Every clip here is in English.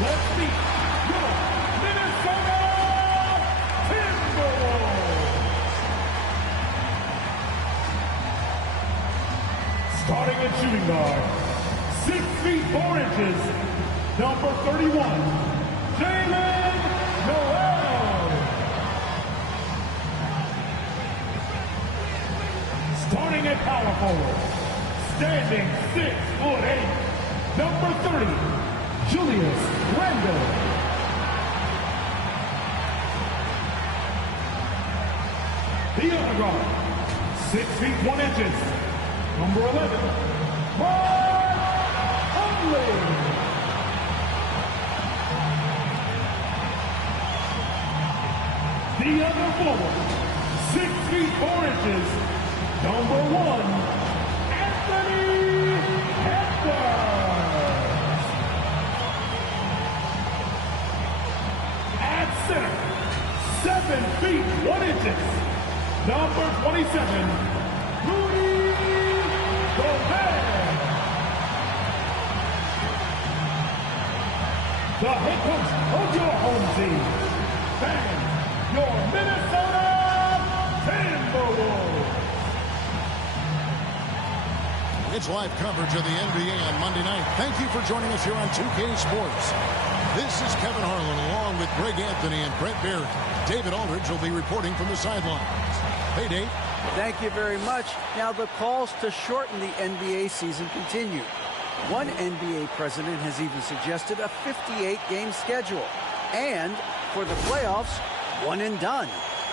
Let's meet your Minnesota Timberwolves. Starting at shooting guard, 6 feet 4 inches, number 31, Jalen Noel. Starting at power forward, standing 6'8", number 30, Julius Randle. The other guard, 6 feet 1 inches, number 11, Mark Huntley. The other forward, 6 feet 4 inches, number 1, Anthony Edwards. At center, 7 feet 1 inches, number 27, Rudy Gobert. The head coach of your home team, fans, your Minnesota Timberwolves. It's live coverage of the NBA on Monday night. Thank you for joining us here on 2K Sports. This is Kevin Harlan along with Greg Anthony and Brent Barry. David Aldridge will be reporting from the sidelines. Hey, Dave. Thank you very much. Now, the calls to shorten the NBA season continue. One NBA president has even suggested a 58-game schedule. And for the playoffs, one and done.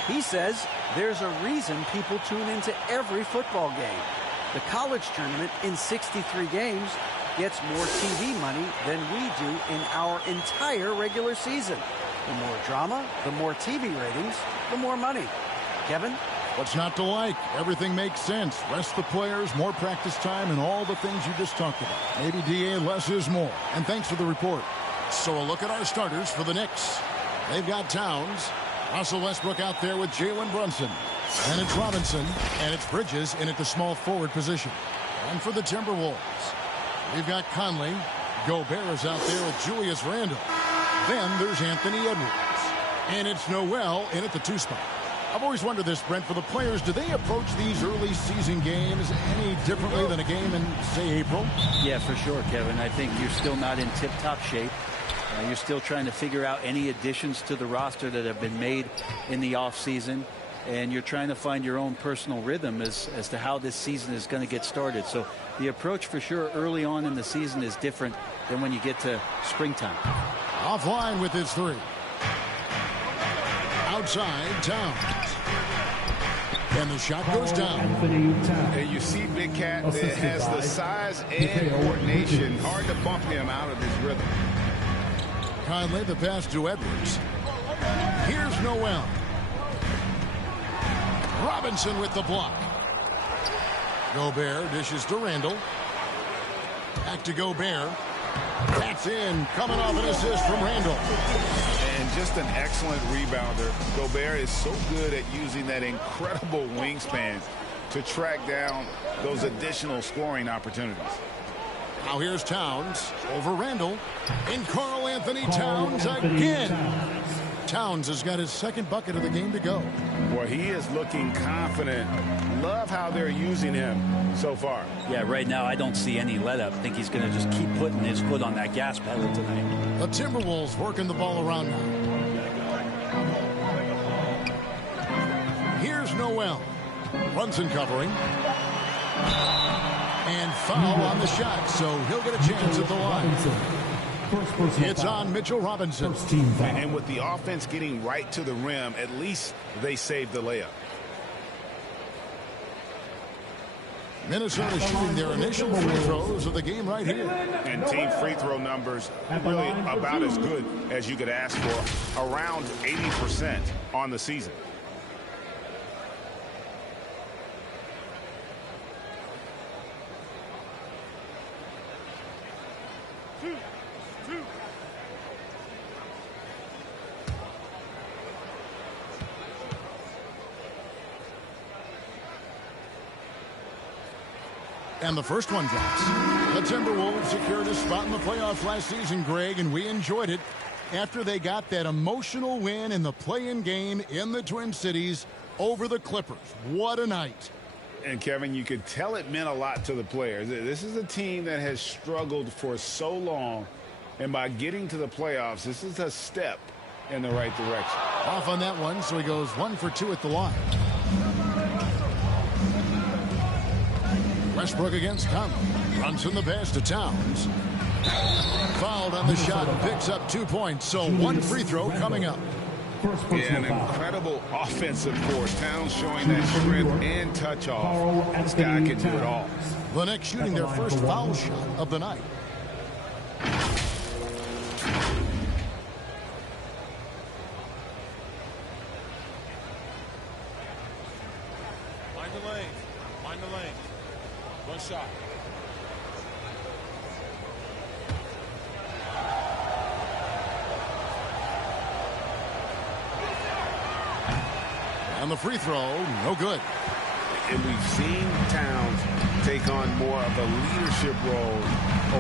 He says there's a reason people tune into every football game. The college tournament in 63 games gets more TV money than we do in our entire regular season. The more drama, the more TV ratings, the more money. Kevin? What's not to like? Everything makes sense. Rest the players, more practice time, and all the things you just talked about. Maybe, DA, less is more. And thanks for the report. So a look at our starters for the Knicks. They've got Towns, Russell Westbrook out there with Jalen Brunson. And it's Robinson, and it's Bridges in at the small forward position. And for the Timberwolves, we've got Conley. Gobert is out there with Julius Randle. Then there's Anthony Edwards. And it's Noel in at the 2 spot. I've always wondered this, Brent, for the players, do they approach these early season games any differently than a game in, say, April? Yeah, for sure, Kevin. I think you're still not in tip-top shape. You're still trying to figure out any additions to the roster that have been made in the offseason. And you're trying to find your own personal rhythm as to how this season is going to get started. So the approach for sure early on in the season is different than when you get to springtime. Offline with his 3. Outside, Towns. And the shot goes down. And you see Big Cat that has the size and coordination. Hard to bump him out of his rhythm. Conley, the pass to Edwards. Here's Noel. Robinson with the block. Gobert dishes to Randle. Back to Gobert. That's in. Coming off an assist from Randle. And just an excellent rebounder. Gobert is so good at using that incredible wingspan to track down those additional scoring opportunities. Now here's Towns over Randle. And Karl Anthony Towns again. Towns has got his 2nd bucket of the game to go. Boy, he is looking confident. Love how they're using him so far. Yeah, right now I don't see any let up. I think he's going to just keep putting his foot on that gas pedal tonight. The Timberwolves working the ball around now. Here's Noel. Brunson covering. And foul on the shot, so he'll get a chance at the line. It's on Mitchell Robinson. And with the offense getting right to the rim, at least they saved the layup. Minnesota shooting their initial free throws of the game right here. And team free throw numbers really about as good as you could ask for. Around 80% on the season. And the first one drops. The Timberwolves secured a spot in the playoffs last season, Greg, and we enjoyed it after they got that emotional win in the play-in game in the Twin Cities over the Clippers. What a night. And, Kevin, you could tell it meant a lot to the players. This is a team that has struggled for so long, and by getting to the playoffs, this is a step in the right direction. Off on that one, so he goes 1 for 2 at the line. Westbrook against Conley. Runs in the pass to Towns. Fouled on the shot and picks up 2 points. So 1 free throw coming up. Yeah, an incredible offensive force. Towns showing that strength and touch off. This guy can do it all. The Knicks shooting their first foul shot of the night. Mind the lane. Mind the lane. One shot. And the free throw, no good. And we've seen Towns take on more of a leadership role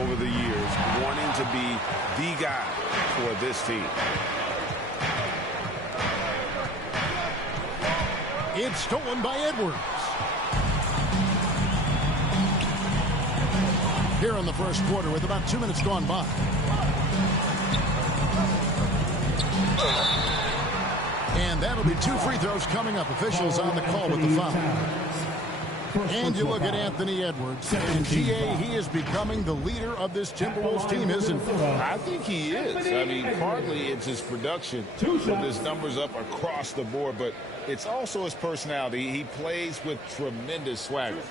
over the years, wanting to be the guy for this team. It's stolen by Edwards. Here in the first quarter with about 2 minutes gone by. And that'll be 2 free throws coming up. Officials on the call with the foul. And you look at Anthony Edwards. And, GA, he is becoming the leader of this Timberwolves team, isn't he? I think he is. I mean, partly it's his production with his numbers up across the board, but it's also his personality. He plays with tremendous swagger.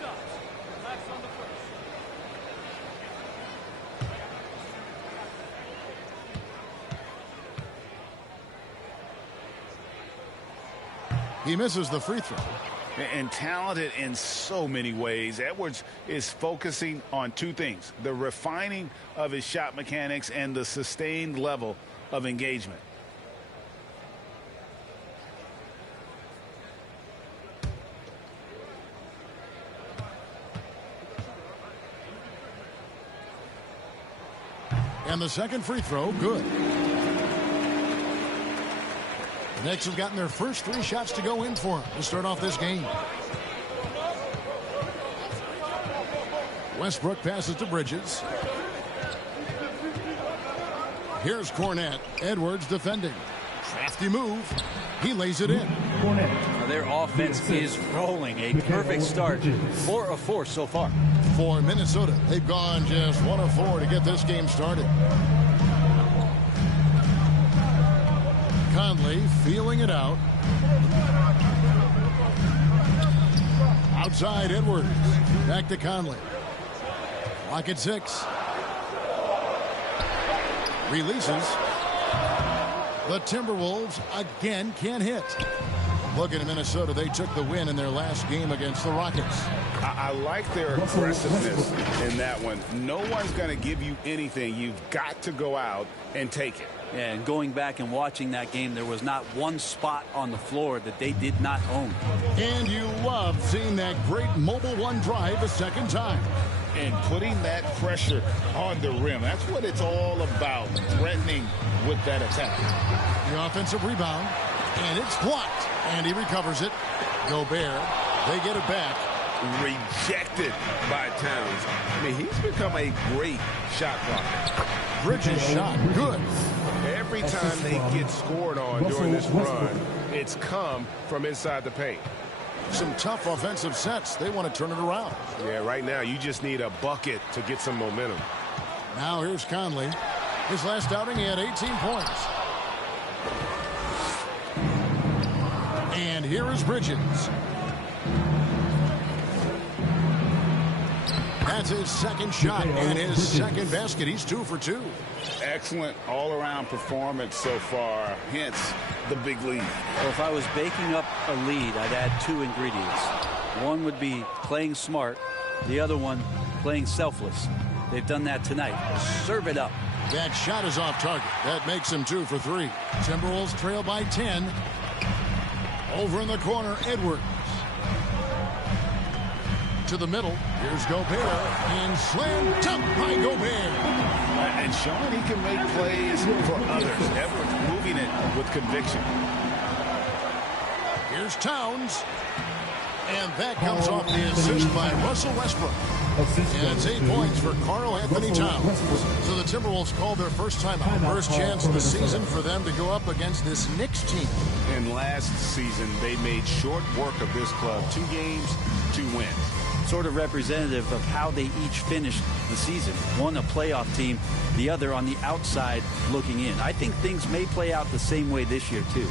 He misses the free throw. And talented in so many ways. Edwards is focusing on 2 things: the refining of his shot mechanics and the sustained level of engagement. And the second free throw, good. The Knicks have gotten their first 3 shots to go in for him to start off this game. Westbrook passes to Bridges. Here's Cornette. Edwards defending. Crafty move. He lays it in. Now their offense is rolling. A perfect start. 4 of 4 so far. For Minnesota, they've gone just 1 of 4 to get this game started. Conley feeling it out. Outside Edwards. Back to Conley. Lock at 6. Releases. The Timberwolves again can't hit. Looking at Minnesota, they took the win in their last game against the Rockets. I like their aggressiveness in that one. No one's going to give you anything. You've got to go out and take it. Yeah, and going back and watching that game, there was not one spot on the floor that they did not own. And you love seeing that great mobile 1 drive a second time. And putting that pressure on the rim. That's what it's all about, threatening with that attack. The offensive rebound, and it's blocked. And he recovers it. Gobert, they get it back. Rejected by Towns. I mean, he's become a great shot blocker. Bridges shot, good. Every time they get scored on during this run, it's come from inside the paint. Some tough offensive sets. They want to turn it around. Yeah, right now you just need a bucket to get some momentum. Now here's Conley. His last outing, he had 18 points. And here is Bridges. That's his second shot and his second basket. He's 2 for 2. Excellent all-around performance so far, hence the big lead. Well, if I was baking up a lead, I'd add 2 ingredients. One would be playing smart. The other one, playing selfless. They've done that tonight. Serve it up. That shot is off target. That makes him 2 for 3. Timberwolves trail by 10. Over in the corner, Edwards. to the middle. Here's Gobert. And slam dunk by Gobert. And showing he can make plays for others. Edwards moving it with conviction. Here's Towns. And that comes off the assist by Russell Westbrook. And it's 8 points for Karl Anthony Towns. So the Timberwolves called their first timeout. First chance of the season for them to go up against this Knicks team. And last season, they made short work of this club. 2 games, 2 wins. Sort of representative of how they each finished the season. One a playoff team, the other on the outside looking in. I think things may play out the same way this year, too.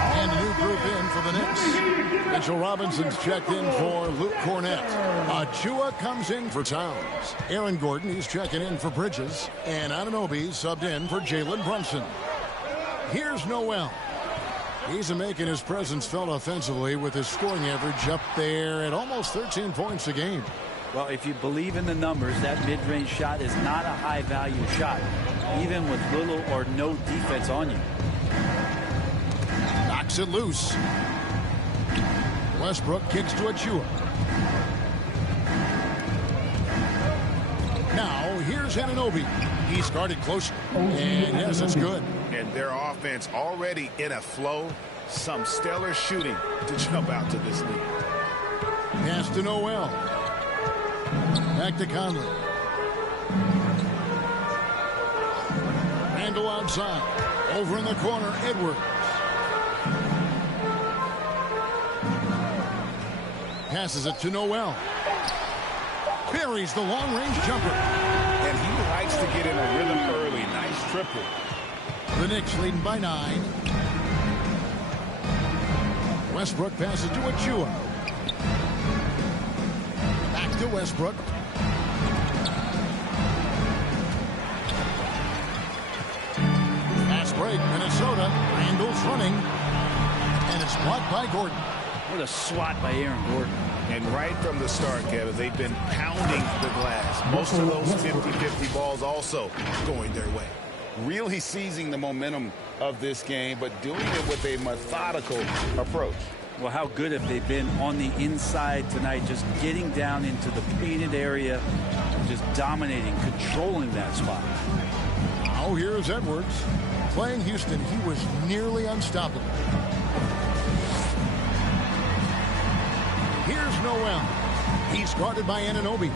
And a new group in for the Knicks. Mitchell Robinson's checked in for Luke Cornett. Achua comes in for Towns. Aaron Gordon, he's checking in for Bridges. And Anunoby subbed in for Jalen Brunson. Here's Noel. He's making his presence felt offensively with his scoring average up there at almost 13 points a game. Well, if you believe in the numbers, that mid-range shot is not a high-value shot, even with little or no defense on you. Knocks it loose. Westbrook kicks to Achua. Now, here's Anunoby. He started closer. And yes, it's good. And their offense already in a flow. Some stellar shooting to jump out to this lead. Pass to Noel. Back to Conley. Randall outside. Over in the corner, Edwards. Passes it to Noel. Buries the long-range jumper. And he likes to get in a rhythm early. Nice triple. The Knicks leading by 9. Westbrook passes to Achua. Back to Westbrook. Fast break, Minnesota. Randall's running. And it's blocked by Gordon. What a swat by Aaron Gordon. And right from the start, Kevin, they've been pounding the glass. Most of those 50-50 balls also going their way. Really seizing the momentum of this game, but doing it with a methodical approach. Well, how good have they been on the inside tonight, just getting down into the painted area, just dominating, controlling that spot. Oh, here's Edwards. Playing Houston, he was nearly unstoppable. Here's Noel. He's guarded by Anunoby.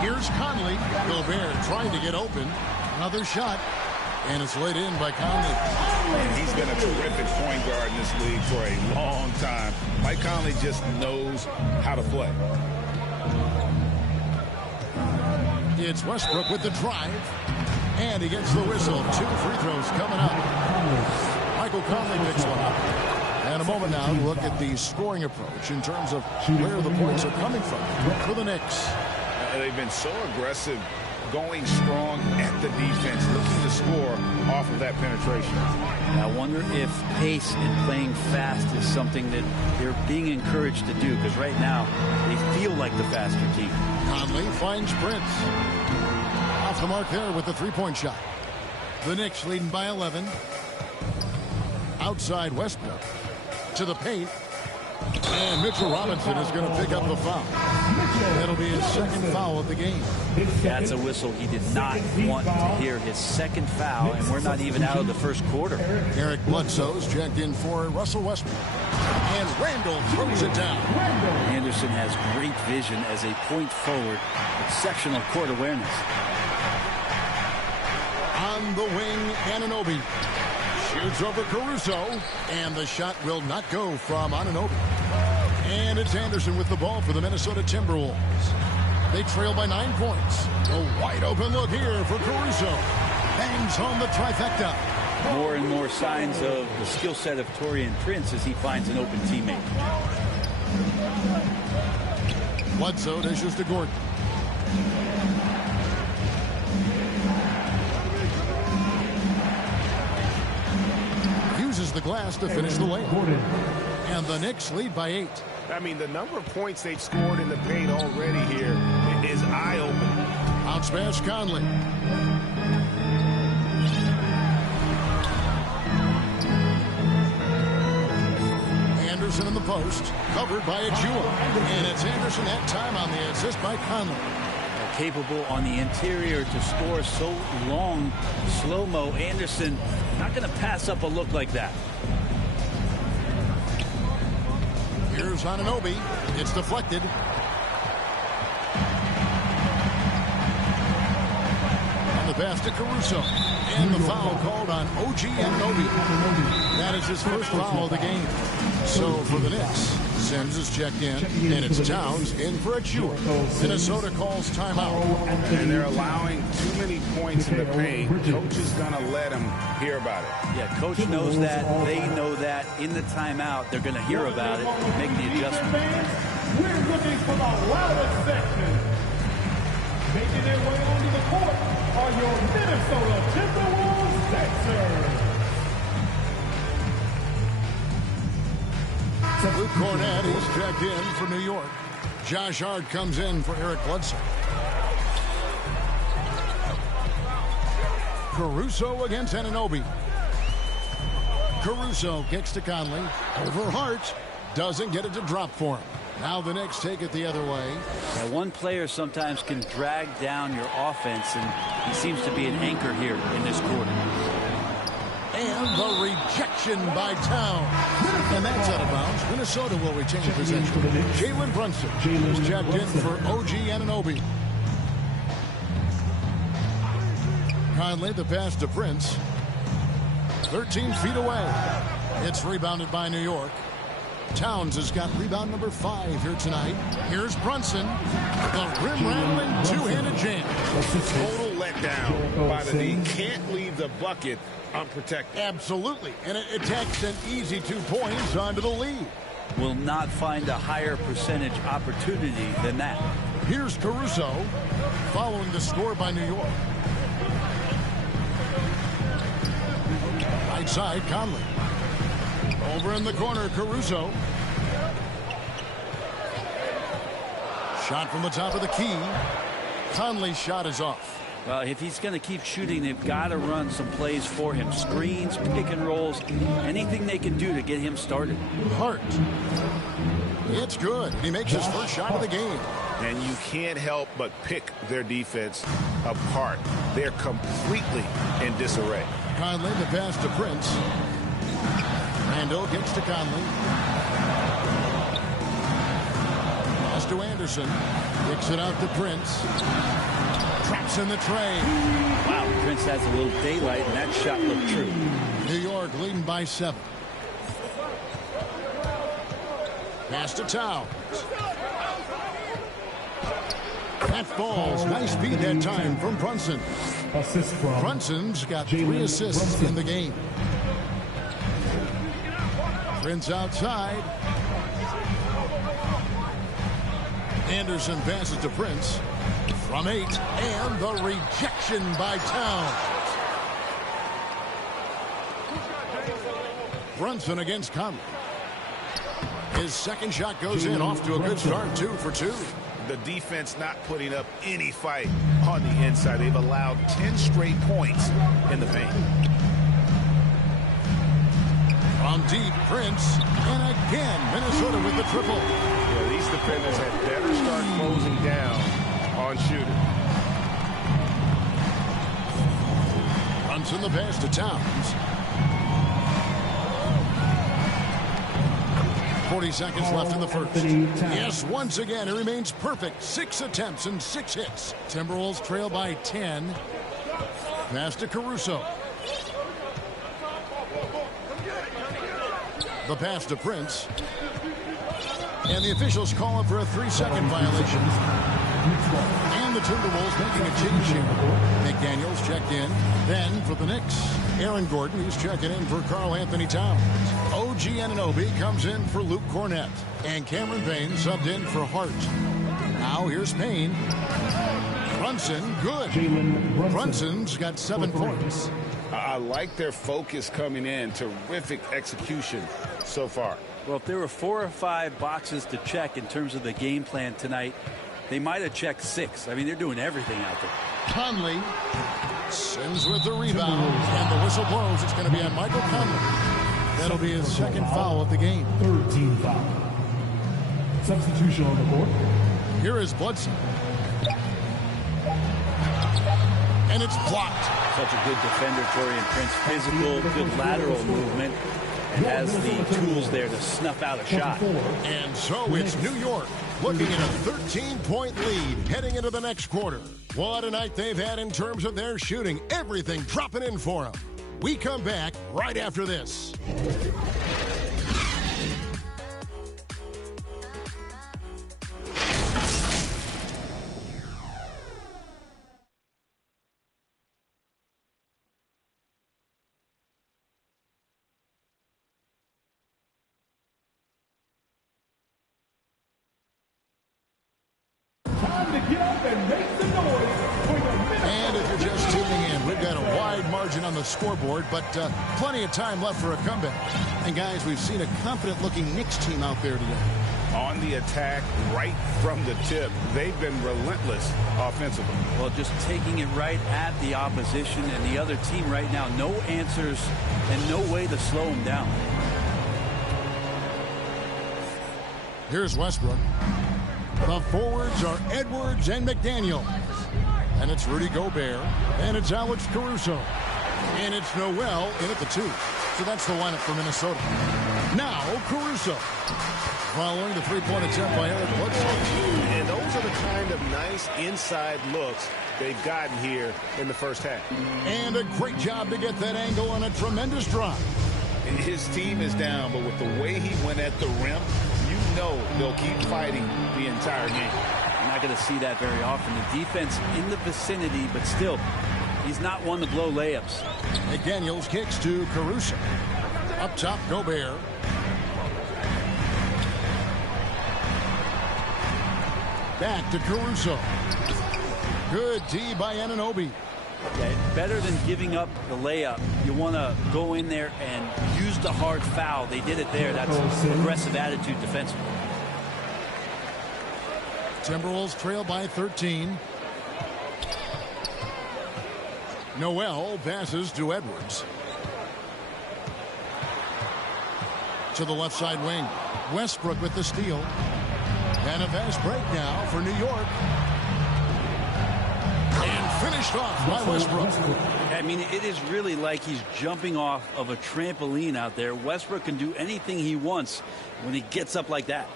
Here's Conley. Gobert trying to get open. Another shot. And it's laid in by Conley. And he's been a terrific point guard in this league for a long time. Mike Conley just knows how to play. It's Westbrook with the drive. And he gets the whistle. 2 free throws coming up. Michael Conley picks one up. And a moment now to look at the scoring approach in terms of where the points are coming from for the Knicks. They've been so aggressive, going strong at the defense, looking to score off of that penetration. I wonder if pace and playing fast is something that they're being encouraged to do, because right now they feel like the faster team. Conley finds Prince. Off the mark there with the three-point shot. The Knicks leading by 11. Outside Westbrook. To the paint. And Mitchell Robinson is going to pick up the foul. That'll be his second foul of the game. That's a whistle he did not want to hear. His second foul, and we're not even out of the first quarter. Eric Bledsoe's checked in for Russell Westbrook. And Randall throws it down. Anderson has great vision as a point forward. Exceptional court awareness. On the wing, Anunoby. Shoots over Caruso, and the shot will not go from Anunoby. And it's Anderson with the ball for the Minnesota Timberwolves. They trail by 9 points. A wide open look here for Caruso. Bangs home the trifecta. More and more signs of the skill set of Taurean Prince as he finds an open teammate. Bledsoe dishes to Gordon. Uses the glass to finish the layup. And the Knicks lead by 8. I mean, the number of points they've scored in the paint already here is eye-opening. Bounce pass Conley. Anderson in the post, covered by Ajua. And it's Anderson that time on the assist by Conley. Capable on the interior to score so long. Slow-mo. Anderson not going to pass up a look like that. Here's Anunoby. It's deflected. And the pass to Caruso. And the foul called on OG Anunoby. That is his first foul of the game. So for the Knicks, Sims is checked in, and it's Towns in for a chewer. Minnesota calls timeout. And they're allowing too many points in the paint. Coach is going to let them hear about it. Yeah, coach knows that. They know that. In the timeout, they're going to hear about it, make the adjustment. We're looking for the loudest section. Making their way onto the court are your Minnesota Timberwolves Sixers. Luke Cornett is checked in for New York. Josh Hart comes in for Eric Bledsoe. Caruso against Anunoby. Caruso kicks to Conley. Over Hart. Doesn't get it to drop for him. Now the Knicks take it the other way. Yeah, one player sometimes can drag down your offense, and he seems to be an anchor here in this quarter. And the rejection by Town. And that's out of bounds. Minnesota will retain possession. Jalen Brunson is checked in for OG Anunoby. Conley, the pass to Prince. 13 feet away. It's rebounded by New York. Towns has got rebound number 5 here tonight. Here's Brunson. The rim-rattling two-handed jam. Total letdown by the D. Can't leave the bucket unprotected. Absolutely. And it takes an easy 2 points onto the lead. Will not find a higher percentage opportunity than that. Here's Caruso following the score by New York. Right side, Conley. Over in the corner, Caruso. Shot from the top of the key. Conley's shot is off. Well, if he's going to keep shooting, they've got to run some plays for him. Screens, pick and rolls, anything they can do to get him started. Hart. It's good. He makes his first shot of the game. And you can't help but pick their defense apart. They're completely in disarray. Conley, the pass to Prince. Randall gets to Conley. Pass to Anderson. Kicks it out to Prince. Traps in the tray. Wow, Prince has a little daylight, and that shot looked true. New York leading by 7. Pass to Towns. That falls. Nice beat that time from Brunson. Brunson's got 3 assists in the game. Prince outside. Anderson passes to Prince. From 8. And the rejection by Towns. Brunson against Conley. His second shot goes in, off to a good start. 2 for 2. The defense not putting up any fight on the inside. They've allowed 10 straight points in the paint. From deep, Prince. And again, Minnesota with the triple. Yeah, these defenders had better start closing down on shooters. Brunson the pass to Towns. 40 seconds left in the first. Yes, once again, it remains perfect. 6 attempts and 6 hits. Timberwolves trail by 10. Pass to Caruso. The pass to Prince. And the officials call up for a 3-second violation. And the Timberwolves making a change here. McDaniels checked in. Then for the Knicks, Aaron Gordon, who's checking in for Karl Anthony Towns. OG Anunoby comes in for Luke Cornett. And Cameron Payne subbed in for Hart. Now here's Payne. Brunson, good. Brunson's got 7 points. I like their focus coming in. Terrific execution so far. Well, if there were 4 or 5 boxes to check in terms of the game plan tonight, they might have checked 6. I mean, they're doing everything out there. Conley. Sims with the rebound. And the whistle blows. It's going to be on Michael Conley. That'll be his second foul of the game. Third team foul. Substitution on the court. Here is Bledsoe. And it's blocked. Such a good defender, Torian Prince. Physical, good lateral movement, and has the tools there to snuff out a shot. And so it's New York looking at a 13-point lead heading into the next quarter. What a night they've had in terms of their shooting. Everything dropping in for them. We come back right after this. Time to get up and make some noise for the Minnesota. And if you're just tuning in, we've got a wide margin on the scoreboard, but plenty of time left for a comeback. And guys, we've seen a confident-looking Knicks team out there today. On the attack right from the tip. They've been relentless offensively. Well, just taking it right at the opposition and the other team right now. No answers and no way to slow them down. Here's Westbrook. The forwards are Edwards and McDaniel. And it's Rudy Gobert. And it's Alex Caruso. And it's Noel in at the 2. So that's the lineup for Minnesota. Now Caruso. Following the three-point attempt by Eric Bledsoe. And those are the kind of nice inside looks they've gotten here in the first half. And a great job to get that angle on a tremendous drive. His team is down, but with the way he went at the rim, you know they'll keep fighting the entire game. You're not going to see that very often. The defense in the vicinity, but still, he's not one to blow layups. McDaniels kicks to Caruso. Up top, Gobert. Back to Caruso. Good D by Anunoby. Okay, better than giving up the layup. You want to go in there and use the hard foul. They did it there. That's aggressive attitude defensively. Timberwolves trail by 13. Noel passes to Edwards. To the left side wing. Westbrook with the steal. And a fast break now for New York. And finished off by Westbrook. I mean, it is really like he's jumping off of a trampoline out there. Westbrook can do anything he wants when he gets up like that.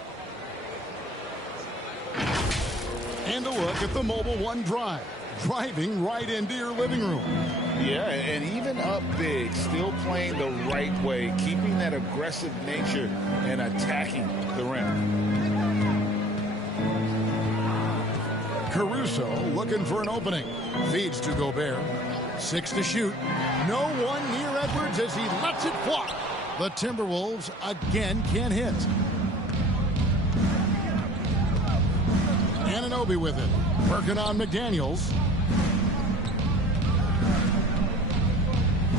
And a look at the Mobile One drive. Driving right into your living room. Yeah, and even up big, still playing the right way, keeping that aggressive nature and attacking the rim. Caruso looking for an opening. Feeds to Gobert. 6 to shoot. No one near Edwards as he lets it fly. The Timberwolves again can't hit. Anunoby with it. Working on McDaniels.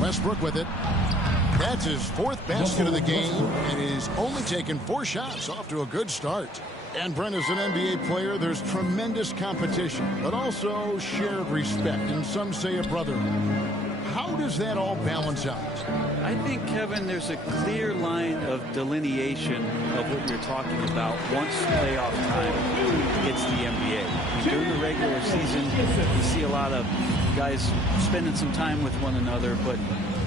Westbrook with it. That's his 4th basket of the game and he's only taken 4 shots. Off to a good start. And Brent, as an NBA player, there's tremendous competition, but also shared respect, and some say a brotherhood. How does that all balance out? I think, Kevin, there's a clear line of delineation of what you're talking about once playoff time hits the NBA. I mean, during the regular season, you see a lot of guys spending some time with one another, but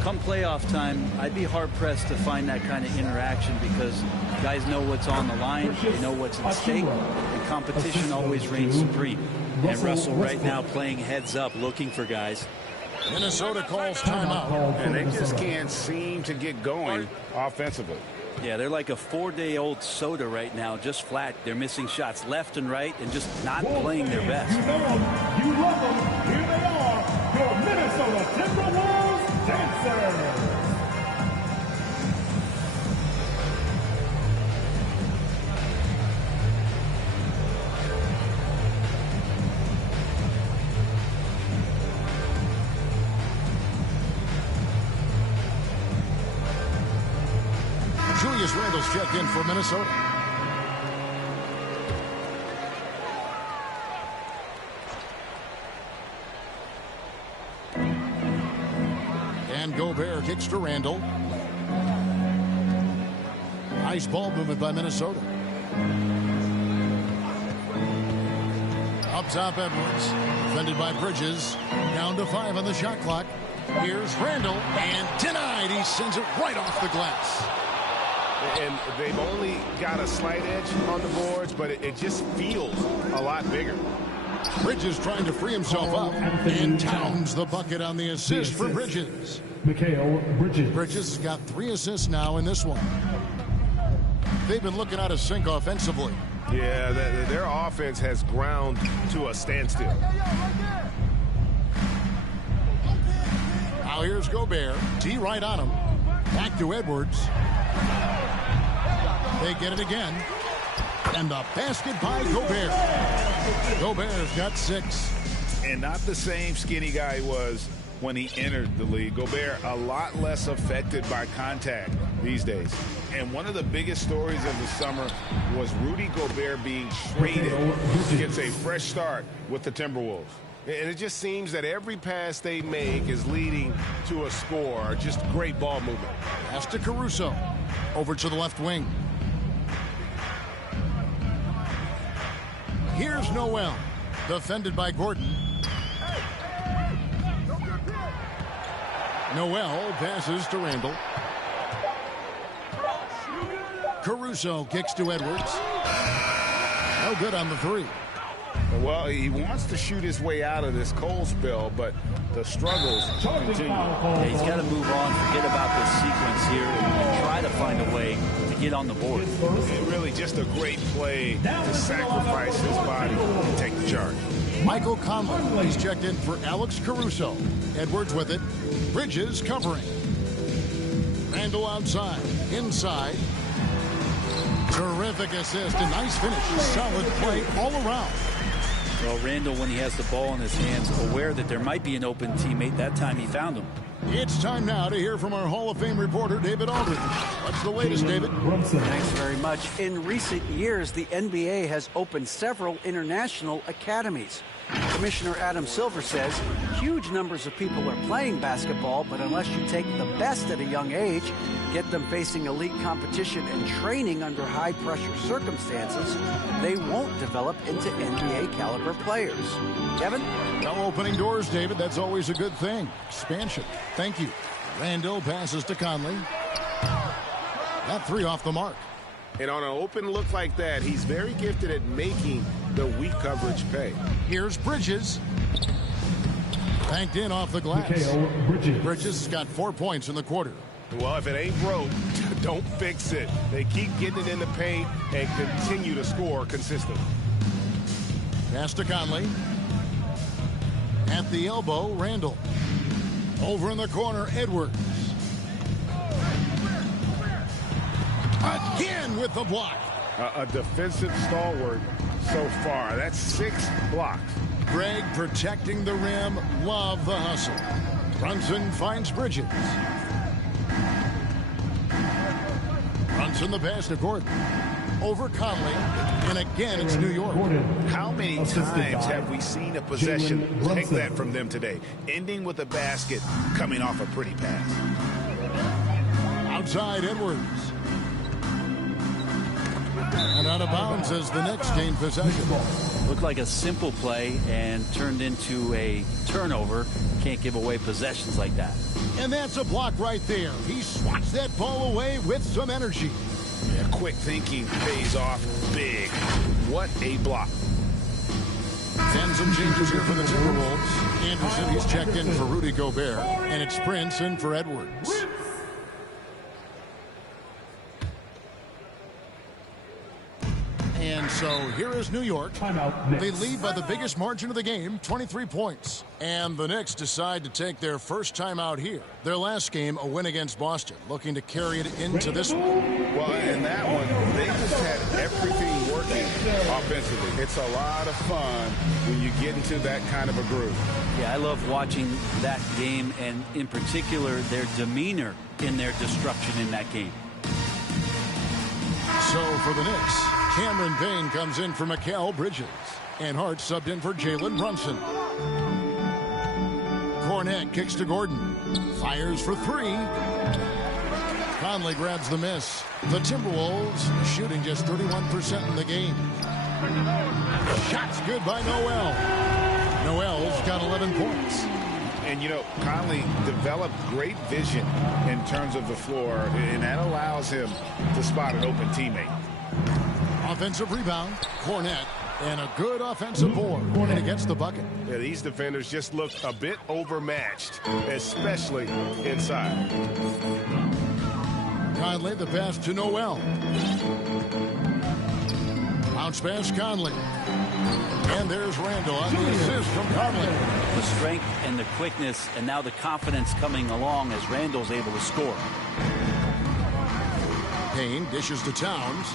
come playoff time, I'd be hard-pressed to find that kind of interaction because guys know what's on the line, they know what's at stake, and competition always reigns supreme. And Russell right now playing heads up, looking for guys. Minnesota calls timeout. And they just can't seem to get going offensively. Yeah, they're like a 4-day-old soda right now, just flat. They're missing shots left and right and just not playing their best. You know them, you love them. Here they are, your Minnesota Timberwolves dancers. Julius Randle's checked in for Minnesota. And Gobert kicks to Randle. Nice ball movement by Minnesota. Up top, Edwards. Defended by Bridges. Down to 5 on the shot clock. Here's Randall, and denied. He sends it right off the glass. And they've only got a slight edge on the boards, but it just feels a lot bigger. Bridges trying to free himself up. And Towns the bucket on the assist for Bridges. Bridges has got 3 assists now in this one. They've been looking out of sync offensively. Yeah, their offense has ground to a standstill. Now here's Gobert. D right on him. Back to Edwards. They get it again. And the basket by Gobert. Gobert's got 6. And not the same skinny guy he was when he entered the league. Gobert a lot less affected by contact these days. And one of the biggest stories of the summer was Rudy Gobert being traded. Gets a fresh start with the Timberwolves. And it just seems that every pass they make is leading to a score. Just great ball movement. Pass to Caruso. Over to the left wing. Here's Noel. Defended by Gordon. Noel passes to Randall. Caruso kicks to Edwards. No good on the 3. Well, he wants to shoot his way out of this cold spell, but the struggles continue. Yeah, he's got to move on, forget about this sequence here, and try to find a way to get on the board. And really just a great play to sacrifice his body and take the charge. Michael Conley. He's checked in for Alex Caruso. Edwards with it. Bridges covering. Randall outside. Inside. Terrific assist. A nice finish. Solid play all around. Well, Randall, when he has the ball in his hands, aware that there might be an open teammate, that time he found him. It's time now to hear from our Hall of Fame reporter, David Aldridge. What's the latest, David? Thanks very much. In recent years, the NBA has opened several international academies. Commissioner Adam Silver says huge numbers of people are playing basketball, but unless you take the best at a young age, get them facing elite competition and training under high-pressure circumstances, they won't develop into NBA-caliber players. Kevin? No opening doors, David. That's always a good thing. Expansion. Thank you. Randall passes to Conley. That 3 off the mark. And on an open look like that, he's very gifted at making the weak coverage pay. Here's Bridges. Banked in off the glass. Bridges has got 4 points in the quarter. Well, if it ain't broke, don't fix it. They keep getting it in the paint and continue to score consistently. Pass to Conley. At the elbow, Randall. Over in the corner, Edwards. Again with the block. A defensive stalwart so far. That's 6 blocks. Greg protecting the rim. Love the hustle. Brunson finds Bridges. Brunson the pass to Gordon. Over Conley. And again, it's New York. How many times have we seen a possession like that from them today? Ending with a basket, coming off a pretty pass. Outside, Edwards. And out of bounds as the Knicks gain possession. Looked like a simple play and turned into a turnover. Can't give away possessions like that. And that's a block right there. He swats that ball away with some energy. Yeah, quick thinking pays off big. What a block. And some changes here for the Timberwolves. Anderson, he's checked in for Rudy Gobert. And it's Prince in for Edwards. And so here is New York. They lead by the biggest margin of the game, 23 points. And the Knicks decide to take their first time out here. Their last game, a win against Boston, looking to carry it into this one. Well, in that one, they just had everything working offensively. It's a lot of fun when you get into that kind of a groove. Yeah, I love watching that game, and in particular, their demeanor in their destruction in that game. So for the Knicks, Cameron Payne comes in for Mikal Bridges. And Hart subbed in for Jalen Brunson. Cornette kicks to Gordon. Fires for 3. Conley grabs the miss. The Timberwolves shooting just 31% in the game. Shots good by Noel. Noel's got 11 points. And, you know, Conley developed great vision in terms of the floor, and that allows him to spot an open teammate. Offensive rebound, Cornette, and a good offensive board, and he gets the bucket. Yeah, these defenders just look a bit overmatched, especially inside. Conley, the pass to Noel. Bounce pass, Conley. And there's Randall on the assist from Conley. The strength and the quickness, and now the confidence coming along as Randall's able to score. Payne dishes to Towns.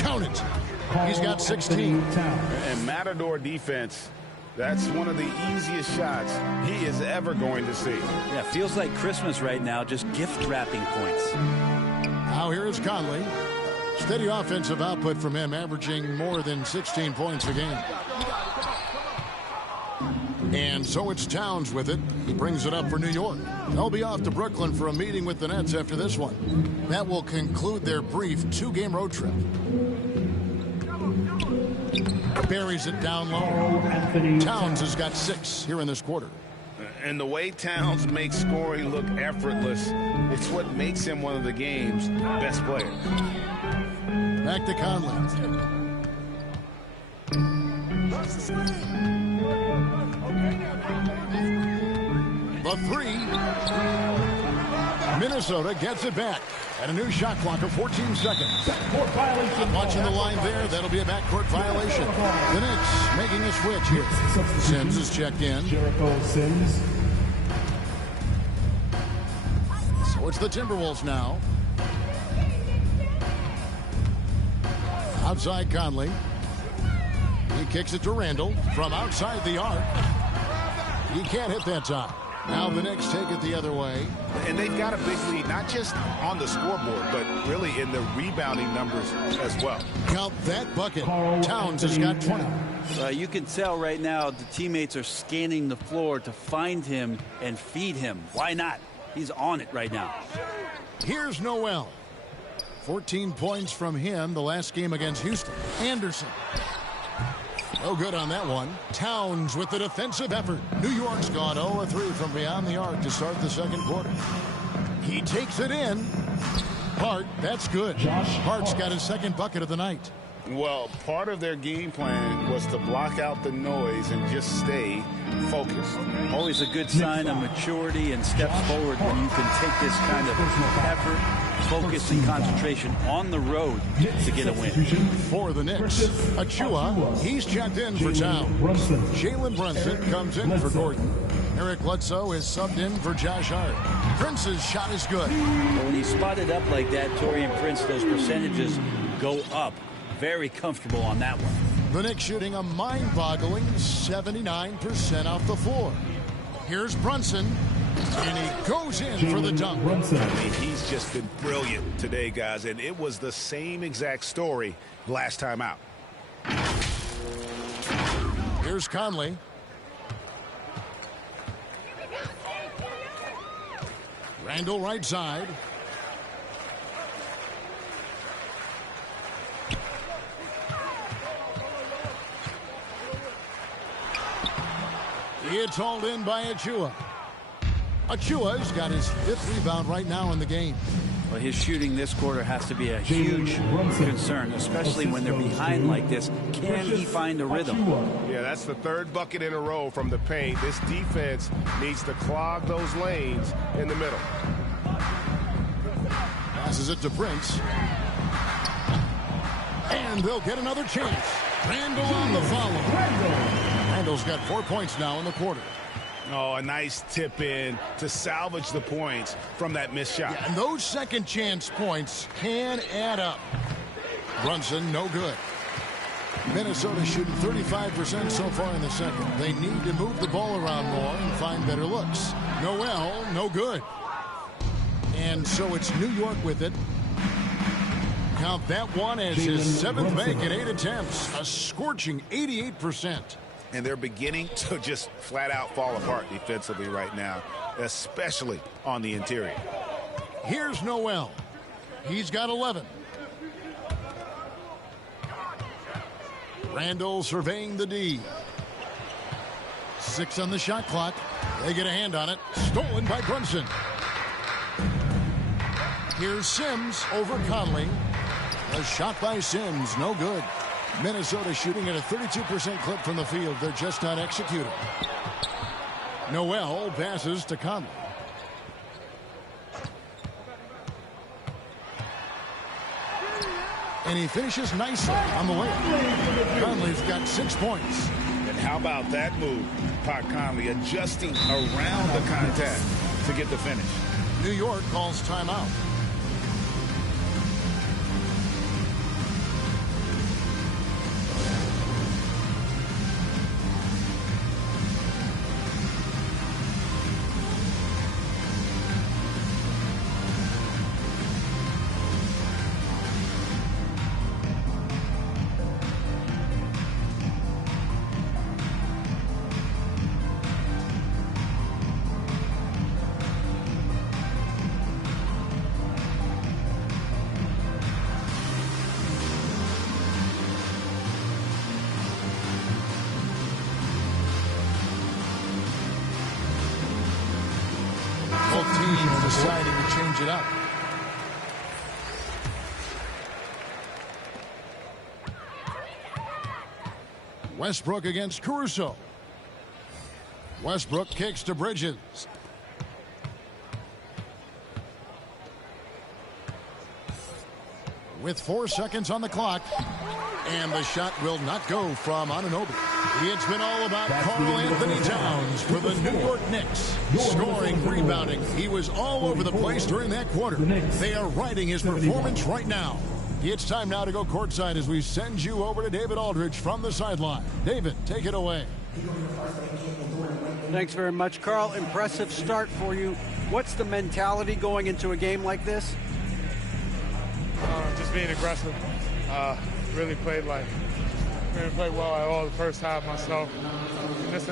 Count it. He's got 16. And Matador defense, that's one of the easiest shots he is ever going to see. Yeah, feels like Christmas right now, just gift wrapping points. Now here is Conley. Steady offensive output from him, averaging more than 16 points a game. And so it's Towns with it. He brings it up for New York. They'll be off to Brooklyn for a meeting with the Nets after this one. That will conclude their brief two-game road trip. Buries it down low. Towns has got 6 here in this quarter. And the way Towns makes scoring look effortless, it's what makes him one of the game's best players. Back to Conley. The 3. Minnesota gets it back at a new shot clock of 14 seconds. Watching the line there, that'll be a backcourt violation. The Knicks making a switch here. Sims is checked in. Jericho Sims. So it's the Timberwolves now. Outside Conley. He kicks it to Randall from outside the arc. He can't hit that time. Now the Knicks take it the other way. And they've got a big lead, not just on the scoreboard, but really in the rebounding numbers as well. Count that bucket. Towns has got 20. You can tell right now the teammates are scanning the floor to find him and feed him. Why not? He's on it right now. Here's Noel. 14 points from him the last game against Houston. Anderson. No good on that one. Towns with the defensive effort. New York's gone 0-3 from beyond the arc to start the second quarter. He takes it in. Hart, that's good. Hart's got his second bucket of the night. Well, part of their game plan was to block out the noise and just stay focused. Always a good sign of maturity and steps forward when you can take this kind of effort, focus, and concentration on the road to get a win. For the Knicks, Achua, he's checked in for Towns. Jalen Brunson comes in for Gordon. Eric Bledsoe is subbed in for Josh Hart. Prince's shot is good. When he's spotted up like that, Taurean Prince, those percentages go up. Very comfortable on that one. The Knicks shooting a mind-boggling 79% off the floor. Here's Brunson, and he goes in for the dunk. I mean, he's just been brilliant today, guys, and it was the same exact story last time out. Here's Conley. Randall right side. It's hauled in by Achua. Achua's got his 5th rebound right now in the game. Well, his shooting this quarter has to be a huge concern, especially when they're behind like this. Can he find a rhythm? Yeah, that's the 3rd bucket in a row from the paint. This defense needs to clog those lanes in the middle. Passes it to Prince. And they'll get another chance. Randall on the follow. Randall's got 4 points now in the quarter. Oh, a nice tip in to salvage the points from that missed shot. Yeah, and those second chance points can add up. Brunson, no good. Minnesota shooting 35% so far in the second. They need to move the ball around more and find better looks. Noel, no good. And so it's New York with it. Count that one as his 7th make in 8 attempts. A scorching 88%. And they're beginning to just flat out fall apart defensively right now, especially on the interior. Here's Noel. He's got 11. Randall surveying the D. 6 on the shot clock. They get a hand on it. Stolen by Brunson. Here's Sims over Conley. A shot by Sims, no good. Minnesota shooting at a 32% clip from the field. They're just not executing. Noel passes to Conley. And he finishes nicely on the layup. Conley's got 6 points. And how about that move? Pat Conley adjusting around the contact to get the finish. New York calls timeout. Both teams deciding to change it up. Westbrook against Caruso. Westbrook kicks to Bridges. With 4 seconds on the clock. And the shot will not go from Anunoby. It's been all about Karl Anthony Towns for the New York Knicks. Scoring, rebounding. He was all over the place during that quarter. They are riding his performance right now. It's time now to go courtside as we send you over to David Aldridge from the sideline. David, take it away. Thanks very much, Carl. Impressive start for you. What's the mentality going into a game like this? Just being aggressive. Really played well at all the first half myself.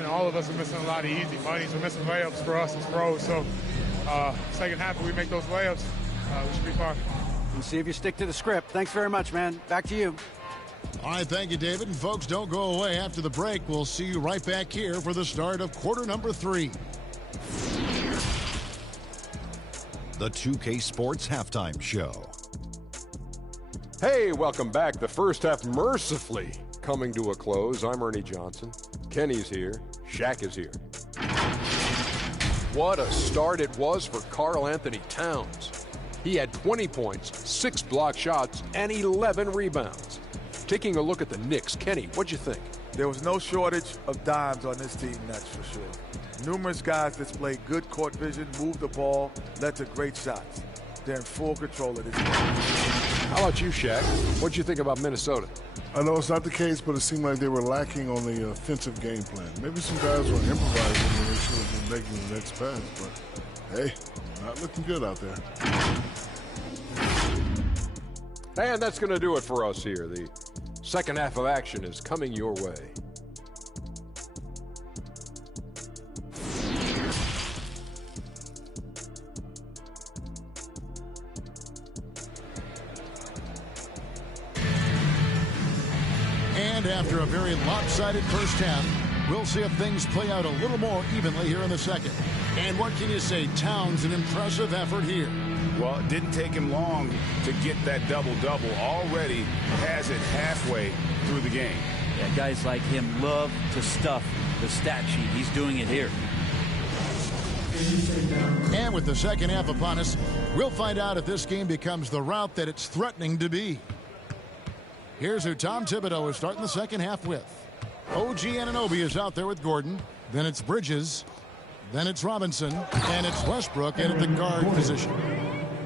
All of us are missing a lot of easy monies. We're missing layups for us as pros. So second half, if we make those layups, we should be fine. We'll see if you stick to the script. Thanks very much, man. Back to you. All right, thank you, David. And folks, don't go away. After the break, we'll see you right back here for the start of quarter number 3. The 2K Sports Halftime Show. Hey, welcome back. The first half mercifully coming to a close. I'm Ernie Johnson. Kenny's here. Shaq is here. What a start it was for Karl Anthony Towns. He had 20 points, 6 block shots, and 11 rebounds. Taking a look at the Knicks, Kenny, what'd you think? There was no shortage of dimes on this team, that's for sure. Numerous guys displayed good court vision, moved the ball, led to great shots. They're in full control of this game. How about you, Shaq? What'd you think about Minnesota? I know it's not the case, but it seemed like they were lacking on the offensive game plan. Maybe some guys were improvising when they should have been making the next pass, but hey, not looking good out there. And that's going to do it for us here. The second half of action is coming your way. And after a very lopsided first half, we'll see if things play out a little more evenly here in the second. And what can you say? Towns, an impressive effort here. Well, it didn't take him long to get that double-double. Already has it halfway through the game. Yeah, guys like him love to stuff the stat sheet. He's doing it here. And with the second half upon us, we'll find out if this game becomes the route that it's threatening to be. Here's who Tom Thibodeau is starting the second half with. OG Anunoby is out there with Gordon. Then it's Bridges. Then it's Robinson. And it's Westbrook in at the guard position.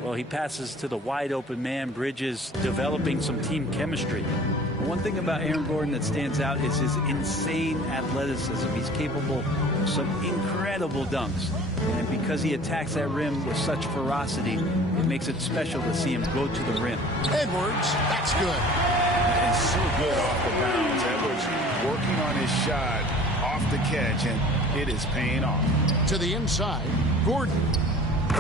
Well, he passes to the wide open man. Bridges developing some team chemistry. One thing about Aaron Gordon that stands out is his insane athleticism. He's capable of some incredible dunks. And because he attacks that rim with such ferocity, it makes it special to see him go to the rim. Edwards, that's good. And so good off the bounds. Edwards working on his shot off the catch, and it is paying off. To the inside, Gordon.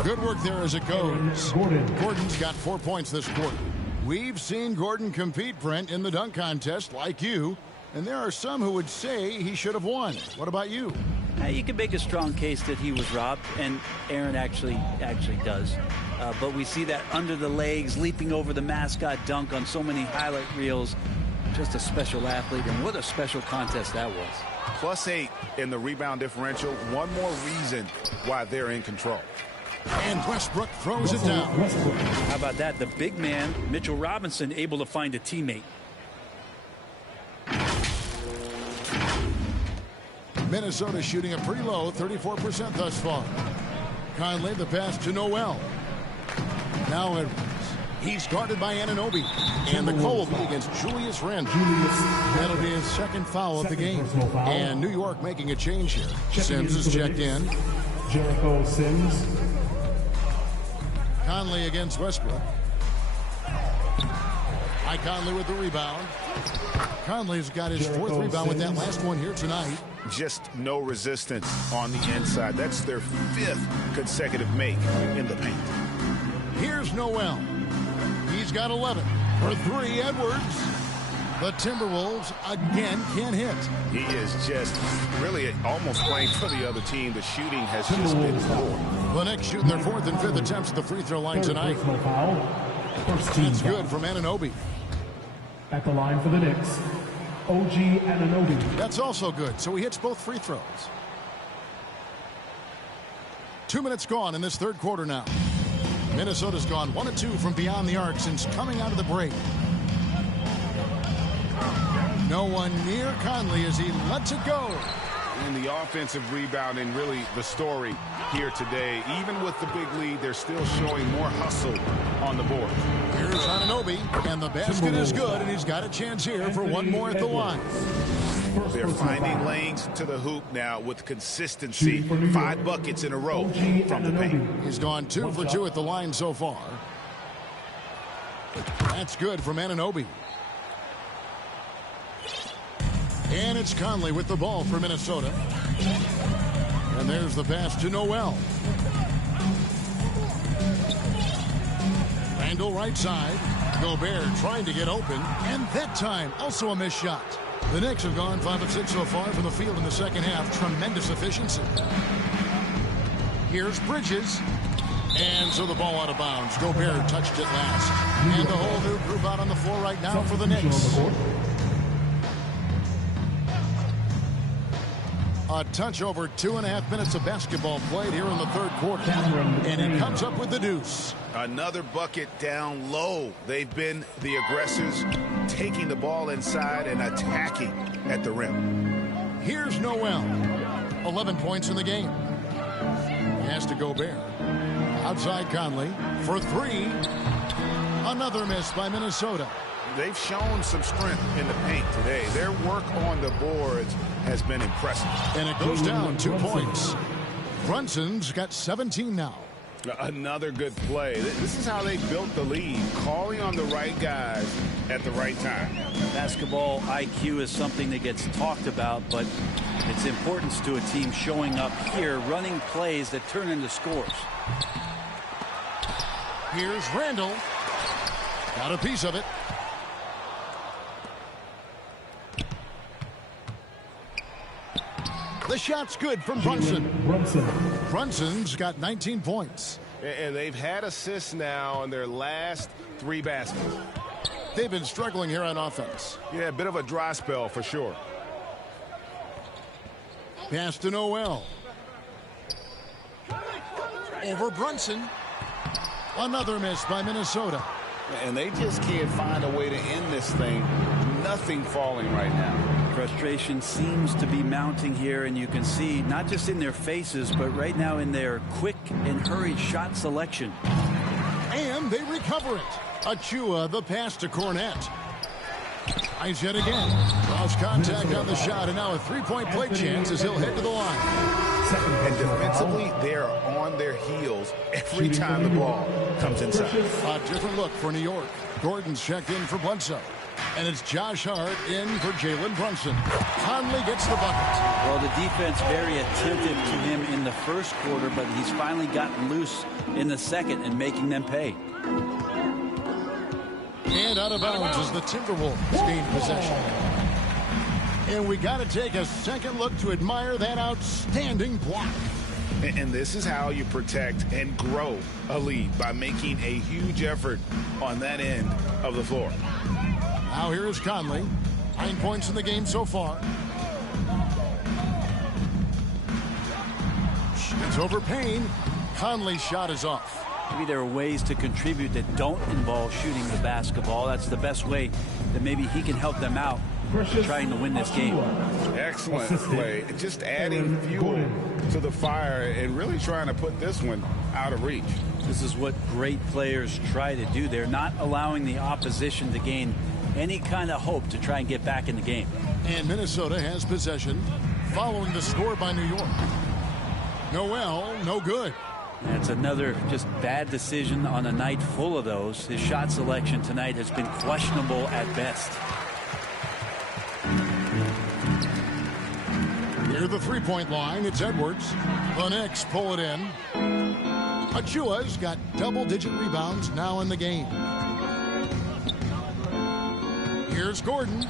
Good work there as it goes. Gordon's got 4 points this quarter. We've seen Gordon compete, Brent, in the dunk contest like you, and there are some who would say he should have won. What about you? You can make a strong case that he was robbed, and Aaron actually does. But we see that under the legs, leaping over the mascot dunk on so many highlight reels. Just a special athlete, and what a special contest that was. +8 in the rebound differential. One more reason why they're in control. And Westbrook throws it down. How about that? The big man, Mitchell Robinson, able to find a teammate. Minnesota shooting a pretty low 34% thus far. Conley, the pass to Noel. Now Edwards. He's guarded by Anunoby. And the call will be against Julius Randle. That'll be his second foul of the game. And New York making a change here. Sims is checked in. Jericho Sims. Conley against Westbrook. Mike Conley with the rebound. Conley's got his fourth rebound with that last one here tonight. Just no resistance on the inside. That's their 5th consecutive make in the paint. Here's Noel. He's got 11. For 3, Edwards. The Timberwolves again can't hit. He is just really almost playing for the other team. The shooting has just been poor. The Knicks shooting their 4th and 5th attempts at the free throw line tonight. That's good from Anunoby. At the line for the Knicks, OG Anunoby. That's also good, so he hits both free throws. 2 minutes gone in this third quarter now. Minnesota's gone 1 of 2 from beyond the arc since coming out of the break. No one near Conley as he lets it go. And the offensive rebound and really the story here today. Even with the big lead, they're still showing more hustle on the board. Here's Anunoby, and the basket is good, and he's got a chance here for one more at the line. They're finding lanes to the hoop now with consistency. 5 buckets in a row from the paint. He's gone 2 for 2 at the line so far. That's good from Anunoby. And it's Conley with the ball for Minnesota. And there's the pass to Noel. Randle right side. Gobert trying to get open. And that time, also a missed shot. The Knicks have gone 5 of 6 so far from the field in the second half. Tremendous efficiency. Here's Bridges. And so the ball out of bounds. Gobert touched it last. And a whole new group out on the floor right now for the Knicks. A touch over 2.5 minutes of basketball played here in the third quarter. And he comes up with the deuce. Another bucket down low. They've been the aggressors, taking the ball inside and attacking at the rim. Here's Noel. 11 points in the game. Has to Gobert. Outside Conley for 3. Another miss by Minnesota. They've shown some strength in the paint today. Their work on the boards has been impressive. And it goes down 2 points. Brunson's got 17 now. Another good play. This is how they built the lead, calling on the right guys at the right time. Basketball IQ is something that gets talked about, but its importance to a team showing up here, running plays that turn into scores. Here's Randle. Got a piece of it. The shot's good from Brunson. Brunson's got 19 points. And they've had assists now on their last 3 baskets. They've been struggling here on offense. Yeah, a bit of a dry spell for sure. Pass to Noel. Over Brunson. Another miss by Minnesota. And they just can't find a way to end this thing. Nothing falling right now. Frustration seems to be mounting here, and you can see not just in their faces, but right now in their quick and hurried shot selection. And they recover it. Achua, the pass to Cornette. Eyes yet again. Lost contact on the shot, and now a 3-point play chance as he'll head to the line. And defensively, they're on their heels every time the ball comes inside. A different look for New York. Gordon's checked in for Bledsoe. And it's Josh Hart in for Jalen Brunson. Conley gets the bucket. Well, the defense very attentive to him in the first quarter, but he's finally gotten loose in the second and making them pay. And out of bounds as the Timberwolves gain possession. And we got to take a second look to admire that outstanding block. And this is how you protect and grow a lead, by making a huge effort on that end of the floor. Now here is Conley. 9 points in the game so far. It's over Payne. Conley's shot is off. Maybe there are ways to contribute that don't involve shooting the basketball. That's the best way that maybe he can help them out trying to win this game. Excellent play. Just adding fuel to the fire and really trying to put this one out of reach. This is what great players try to do. They're not allowing the opposition to gain any kind of hope to try and get back in the game. And Minnesota has possession following the score by New York. Noel, no good. That's another just bad decision on a night full of those. His shot selection tonight has been questionable at best. Near the three-point line, it's Edwards. The Knicks pull it in. Achua's got double-digit rebounds now in the game. Here's Gordon.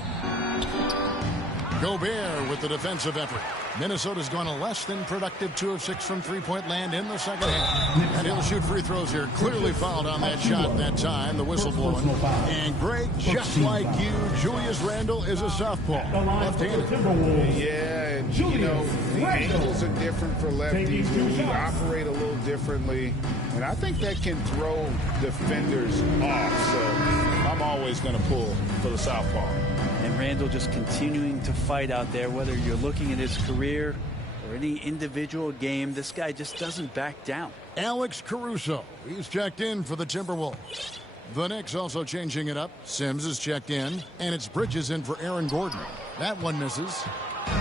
Gobert with the defensive effort. Minnesota's gone a less than productive 2 of 6 from three-point land in the second half. And he'll shoot free throws here. Clearly fouled on that shot that time. The whistle blowing. And Greg, just like you, Julius Randle is a southpaw. Left-handed. Yeah, and you know, the angles are different for lefties. We operate a little differently. And I think that can throw defenders off. So I'm always going to pull for the southpaw. And Randle just continuing to fight out there, whether you're looking at his career or any individual game. This guy just doesn't back down. Alex Caruso, he's checked in for the Timberwolves. The Knicks also changing it up. Sims is checked in, and it's Bridges in for Aaron Gordon. That one misses.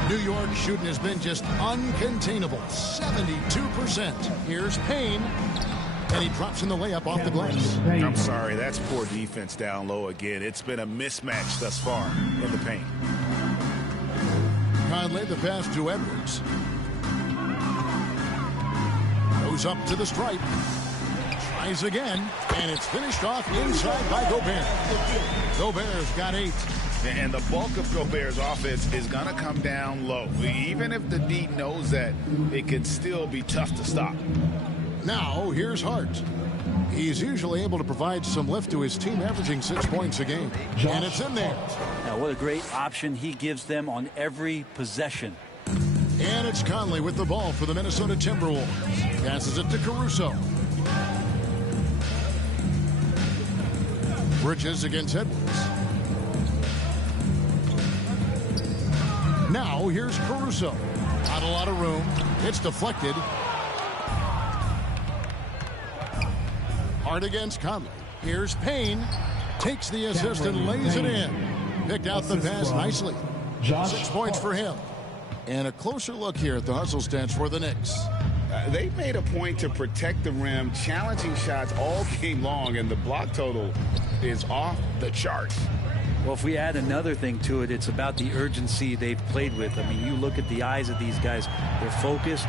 New York shooting has been just uncontainable, 72%. Here's Payne. And he drops in the layup off the glass. I'm sorry, that's poor defense down low again. It's been a mismatch thus far in the paint. Conley, the pass to Edwards. Goes up to the stripe. Tries again, and it's finished off inside by Gobert. Gobert's got 8. And the bulk of Gobert's offense is going to come down low. Even if the D knows that, it can still be tough to stop. Now, here's Hart. He's usually able to provide some lift to his team, averaging 6 points a game. And it's in there. Now, what a great option he gives them on every possession. And it's Conley with the ball for the Minnesota Timberwolves. Passes it to Caruso. Bridges against Edwards. Now, here's Caruso. Not a lot of room. It's deflected. Hard against Conley. Here's Payne. Takes the assist and lays it in. Picked out the pass nicely. 6 points for him. And a closer look here at the hustle stats for the Knicks. They made a point to protect the rim, challenging shots all game long, and the block total is off the charts. Well, if we add another thing to it, it's about the urgency they've played with. I mean, you look at the eyes of these guys. They're focused,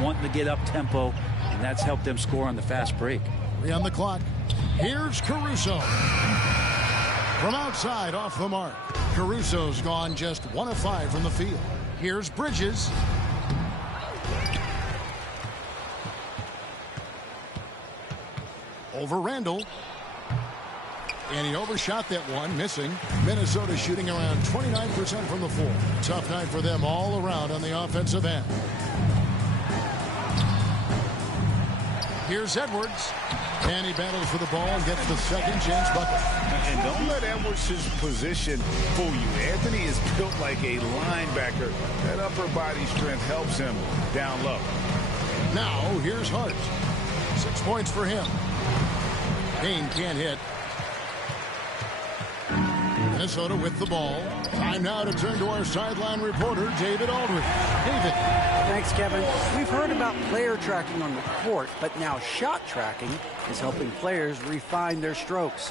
wanting to get up tempo, and that's helped them score on the fast break. 3 on the clock. Here's Caruso. From outside, off the mark. Caruso's gone just 1 of 5 from the field. Here's Bridges. Over Randle. And he overshot that one, missing. Minnesota shooting around 29% from the floor. Tough night for them all around on the offensive end. Here's Edwards. And he battles for the ball and gets the second chance bucket. And don't let Edwards' position fool you. Anthony is built like a linebacker. That upper body strength helps him down low. Now, here's Hart. 6 points for him. Payne can't hit. Minnesota with the ball. Time now to turn to our sideline reporter, David Aldridge. David. Thanks, Kevin. We've heard about player tracking on the court, but now shot tracking is helping players refine their strokes.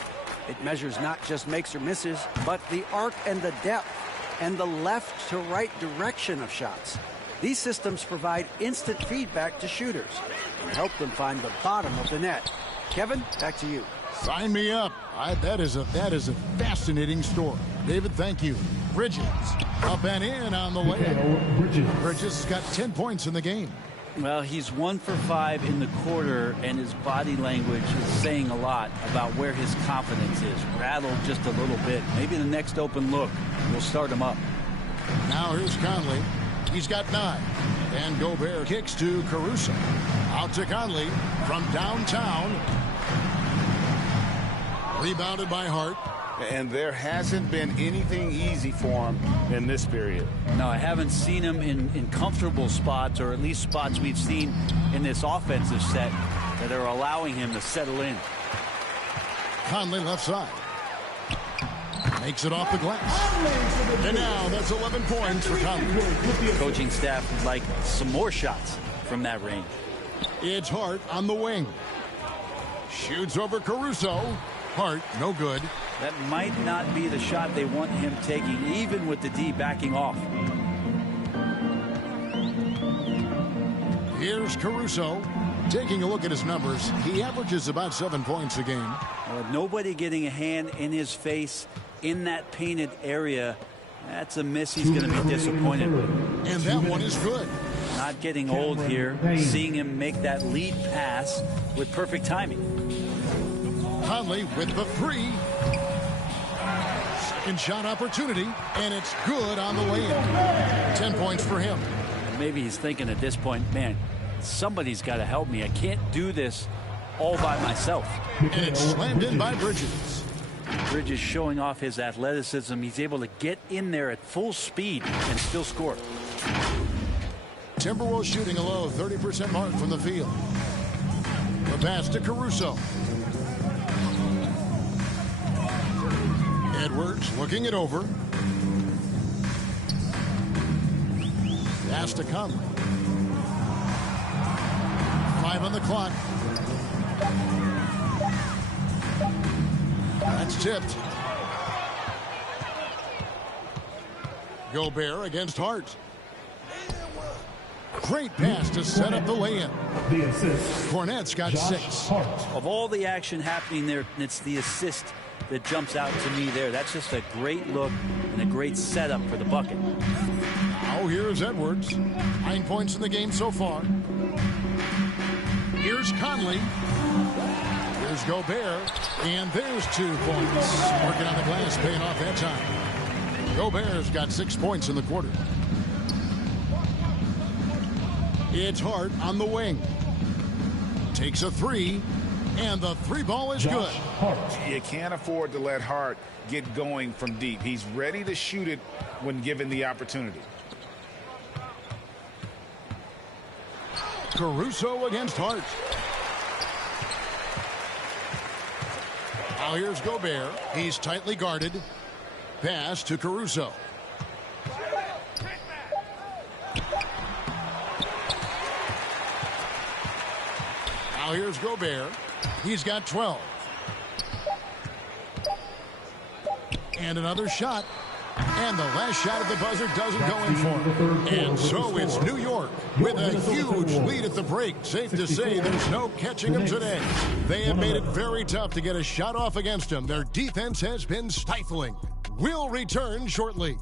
It measures not just makes or misses, but the arc and the depth and the left to right direction of shots. These systems provide instant feedback to shooters and help them find the bottom of the net. Kevin, back to you. Sign me up. That is a fascinating story. David, thank you. Bridges up and in on the layup. Bridges has got 10 points in the game. Well, he's 1 for 5 in the quarter, and his body language is saying a lot about where his confidence is. Rattled just a little bit. Maybe the next open look will start him up. Now here's Conley. He's got 9. And Gobert kicks to Caruso. Out to Conley from downtown. Rebounded by Hart. And there hasn't been anything easy for him in this period. No, I haven't seen him in comfortable spots, or at least spots we've seen in this offensive set that are allowing him to settle in. Conley left side. Makes it off the glass. And now that's 11 points for Conley. The coaching staff would like some more shots from that range. It's Hart on the wing. Shoots over Caruso. Hart, no good. That might not be the shot they want him taking, even with the D backing off. Here's Caruso. Taking a look at his numbers, he averages about 7 points a game. Well, nobody getting a hand in his face in that painted area. That's a miss he's going to be disappointed with. And that one is good. Not getting old here. Seeing him make that lead pass with perfect timing. Conley with the 3. Second shot opportunity, and it's good on the lay-in. 10 points for him. Maybe he's thinking at this point, man, somebody's got to help me. I can't do this all by myself. And it's slammed in by Bridges. Bridges showing off his athleticism. He's able to get in there at full speed and still score. Timberwolves shooting a low 30% mark from the field. The pass to Caruso. Edwards looking it over. Pass to Conley. 5 on the clock. That's tipped. Gobert against Hart. Great pass to set up the lay-in. The assist. Cornette's got 6. Of all the action happening there, it's the assist that jumps out to me there. That's just a great look and a great setup for the bucket. Now here's Edwards. 9 points in the game so far. Here's Conley. Here's Gobert. And there's 2 points. Working on the glass, paying off that time. Gobert's got 6 points in the quarter. It's Hart on the wing. Takes a 3. And the 3 ball is good. You can't afford to let Hart get going from deep. He's ready to shoot it when given the opportunity. Caruso against Hart. Now here's Gobert. He's tightly guarded. Pass to Caruso. Now here's Gobert. He's got 12. And another shot. And the last shot of the buzzer doesn't go in for him. And so it's New York with a huge lead at the break. Safe to say there's no catching them today. They have made it very tough to get a shot off against them. Their defense has been stifling. We'll return shortly.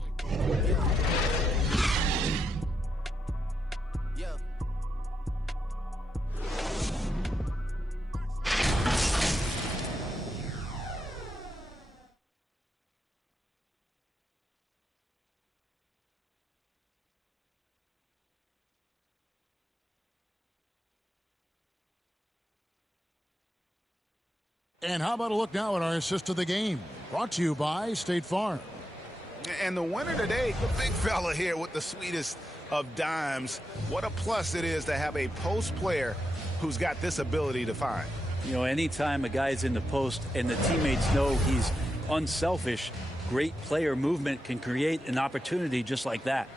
And how about a look now at our assist of the game? Brought to you by State Farm. And the winner today, the big fella here with the sweetest of dimes. What a plus it is to have a post player who's got this ability to find. You know, anytime a guy's in the post and the teammates know he's unselfish, great player movement can create an opportunity just like that.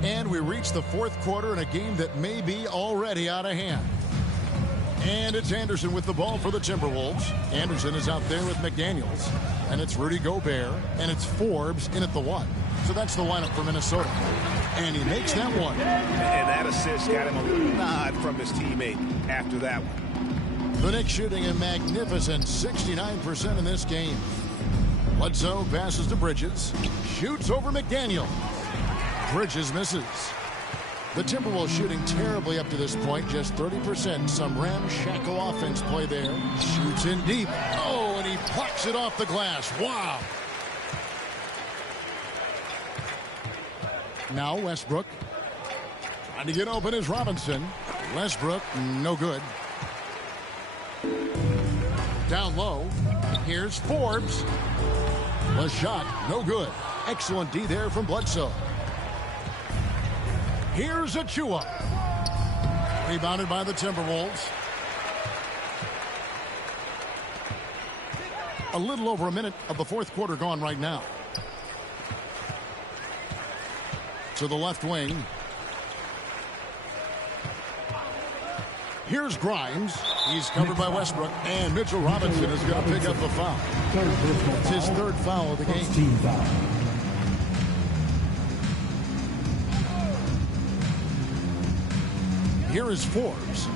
And we reach the 4th quarter in a game that may be already out of hand. And it's Anderson with the ball for the Timberwolves. Anderson is out there with McDaniels. And it's Rudy Gobert. And it's Forbes in at the 1. So that's the lineup for Minnesota. And he makes that one. And that assist got him a little nod from his teammate after that one. The Knicks shooting a magnificent 69% in this game. Bledsoe passes to Bridges. Shoots over McDaniel. Bridges misses. The Timberwolves shooting terribly up to this point, just 30%. Some ramshackle offense play there. Shoots in deep. Oh, and he plucks it off the glass. Wow. Now Westbrook. Trying to get open is Robinson. Westbrook, no good. Down low. Here's Forbes. The shot, no good. Excellent D there from Bledsoe. Here's Achua. Rebounded by the Timberwolves. A little over a minute of the fourth quarter gone right now. To the left wing. Here's Grimes. He's covered by Westbrook. And Mitchell Robinson is going to pick up the foul. It's his third foul of the game. Here is Forbes.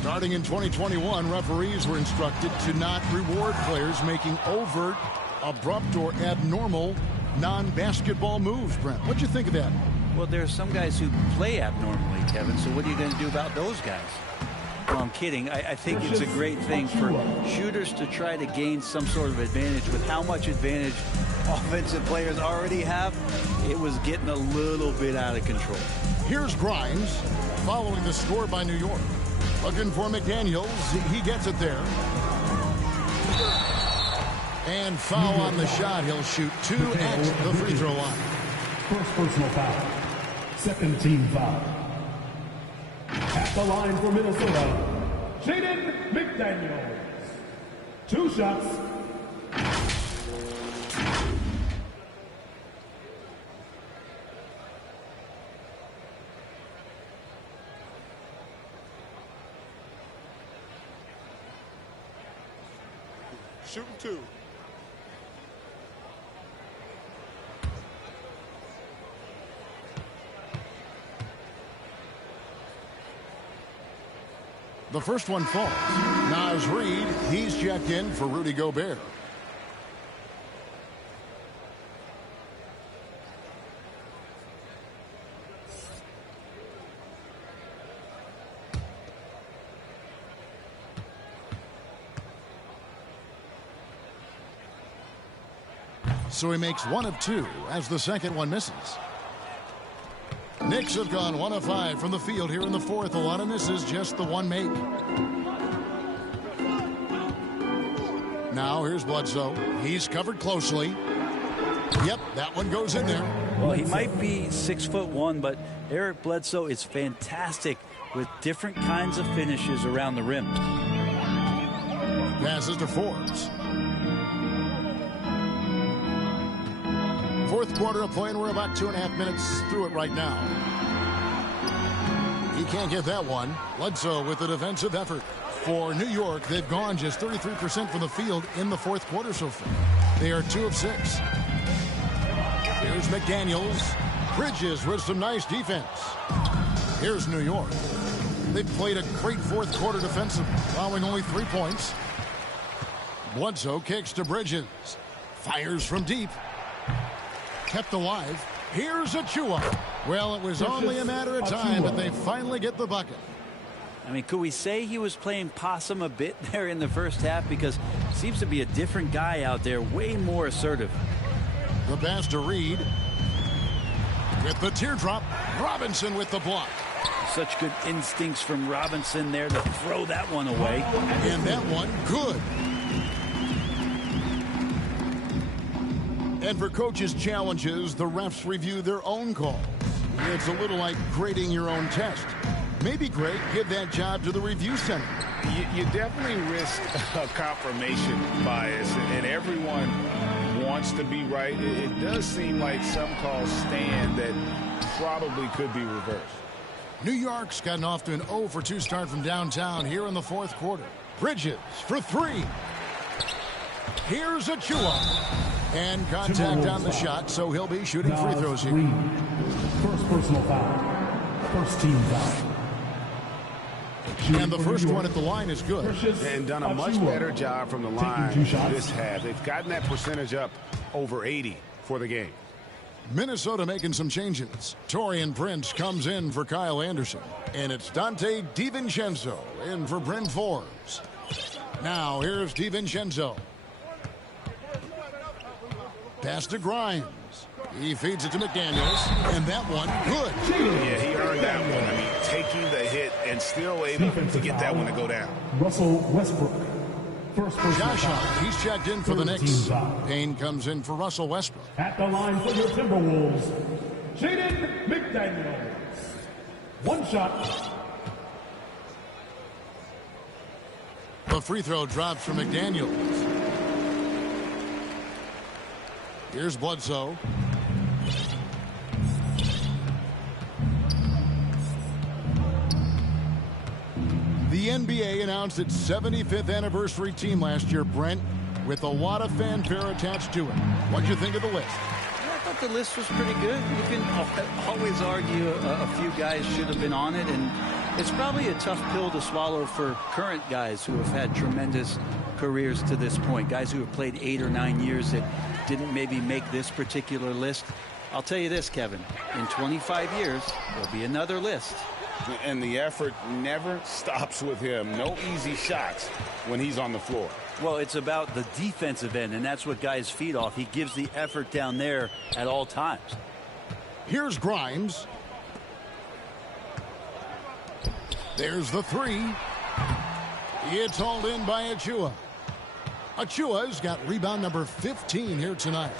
Starting in 2021, referees were instructed to not reward players making overt, abrupt, or abnormal non-basketball moves. Brent, what'd you think of that? Well, there are some guys who play abnormally, Kevin, so what are you going to do about those guys? Well, I'm kidding. I think it's a great thing for shooters to try to gain some sort of advantage. With how much advantage offensive players already have, it was getting a little bit out of control. Here's Grimes following the score by New York. Looking for McDaniels. He gets it there. And foul on the shot. He'll shoot 2 at the free throw line. First personal foul. Second team foul. At the line for Minnesota, Jaden McDaniels. 2 shots. Shooting 2. The first one falls. Naz Reid, he's checked in for Rudy Gobert. So he makes 1 of 2 as the second one misses. Knicks have gone 1 of 5 from the field here in the fourth. A lot of misses, just the one make. Now here's Bledsoe. He's covered closely. Yep, that one goes in there. Well, he might be 6'1", but Eric Bledsoe is fantastic with different kinds of finishes around the rim. Passes to Forbes. Fourth quarter of play, and we're about 2.5 minutes through it right now. He can't get that one. Bledsoe with the defensive effort. For New York, they've gone just 33% from the field in the fourth quarter so far. They are 2 of 6. Here's McDaniels. Bridges with some nice defense. Here's New York. They've played a great fourth quarter defensively, allowing only 3 points. Bledsoe kicks to Bridges. Fires from deep. Kept alive. Here's Achua. Well, it was only a matter of time, but they finally get the bucket. I mean, could we say he was playing possum a bit there in the first half? Because it seems to be a different guy out there, way more assertive. The pass to Reid. With the teardrop, Robinson with the block. Such good instincts from Robinson there to throw that one away. And that one, good. And for coaches' challenges, the refs review their own calls. It's a little like grading your own test. Maybe, Greg, give that job to the review center. You definitely risk a confirmation bias, and everyone wants to be right. It does seem like some calls stand that probably could be reversed. New York's gotten off to an 0 for 2 start from downtown here in the fourth quarter. Bridges for 3. Here's Achua. And contact on the shot, so he'll be shooting free throws here. First personal foul. First team foul. And the first one at the line is good. And done a much better job from the line this half. They've gotten that percentage up over 80 for the game. Minnesota making some changes. Torian Prince comes in for Kyle Anderson. And it's Dante DiVincenzo in for Bryn Forbes. Now here's DiVincenzo. Pass to Grimes. He feeds it to McDaniels. And that one, good. Yeah, he earned that one. I mean, taking the hit and still able to get that one to go down. Russell Westbrook. Josh Hart, he's checked in for the Knicks. Payne comes in for Russell Westbrook. At the line for your Timberwolves, Jaden McDaniels. One shot. The free throw drops from McDaniels. Here's Bledsoe. The NBA announced its 75th anniversary team last year, Brent, with a lot of fanfare attached to it. What'd you think of the list? I thought the list was pretty good. You can always argue a few guys should have been on it, and it's probably a tough pill to swallow for current guys who have had tremendous careers to this point, guys who have played 8 or 9 years that didn't maybe make this particular list. I'll tell you this, Kevin, in 25 years, there'll be another list. And the effort never stops with him. No easy shots when he's on the floor. Well, it's about the defensive end, and that's what guys feed off. He gives the effort down there at all times. Here's Grimes. There's the 3. It's hauled in by Achua. Achua's got rebound number 15 here tonight.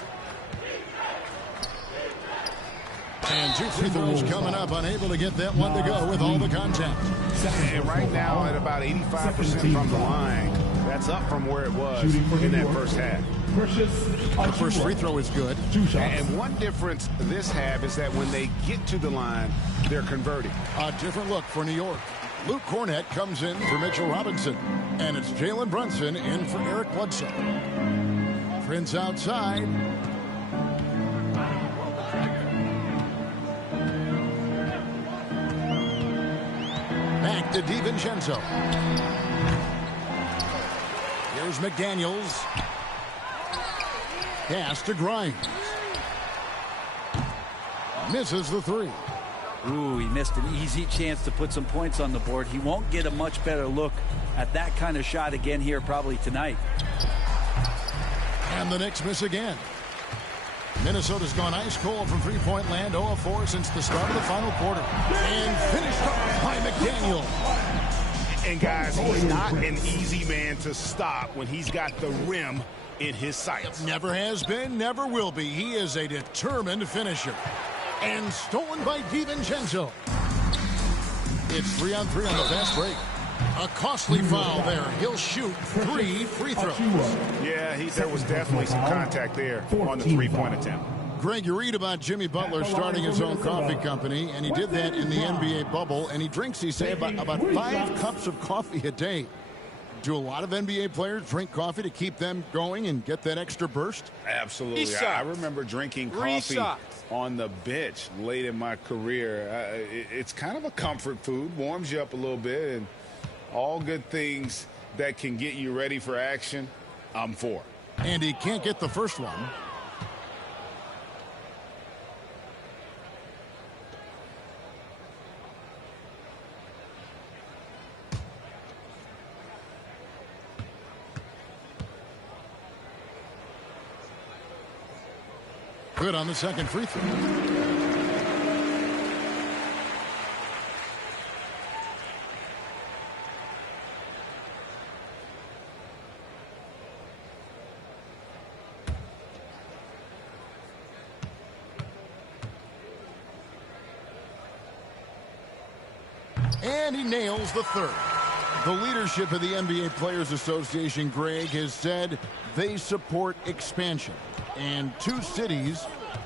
And 2 free throws coming up, unable to get that one to go with all the contact. And right now at about 85% from the line. That's up from where it was in that first half. The first free throw is good. And one difference this half is that when they get to the line, they're converting. A different look for New York. Luke Cornett comes in for Mitchell Robinson. And it's Jalen Brunson in for Eric Bledsoe. Prince outside. Back to DiVincenzo. Here's McDaniels. Pass to Grimes. Misses the 3. Ooh, he missed an easy chance to put some points on the board. He won't get a much better look at that kind of shot again here probably tonight. And the Knicks miss again. Minnesota's gone ice cold from three-point land, 0 of 4 since the start of the final quarter. And finished off by McDaniel. And guys, he's not an easy man to stop when he's got the rim in his sights. Never has been, never will be. He is a determined finisher. And stolen by DiVincenzo. It's 3-on-3 on the fast break. A costly foul there. He'll shoot 3 free throws. Yeah, there was definitely some contact there on the three-point attempt. Greg, you read about Jimmy Butler starting his own coffee company, and he did that in the NBA bubble, and he drinks, he said, about 5 cups of coffee a day. Do a lot of NBA players drink coffee to keep them going and get that extra burst? Absolutely. I remember drinking coffee on the bench late in my career. It's kind of a comfort food, warms you up a little bit, and all good things that can get you ready for action, I'm for. And he can't get the first one. Good on the second free throw. And he nails the third. The leadership of the NBA Players Association, Greg, has said they support expansion. And 2 cities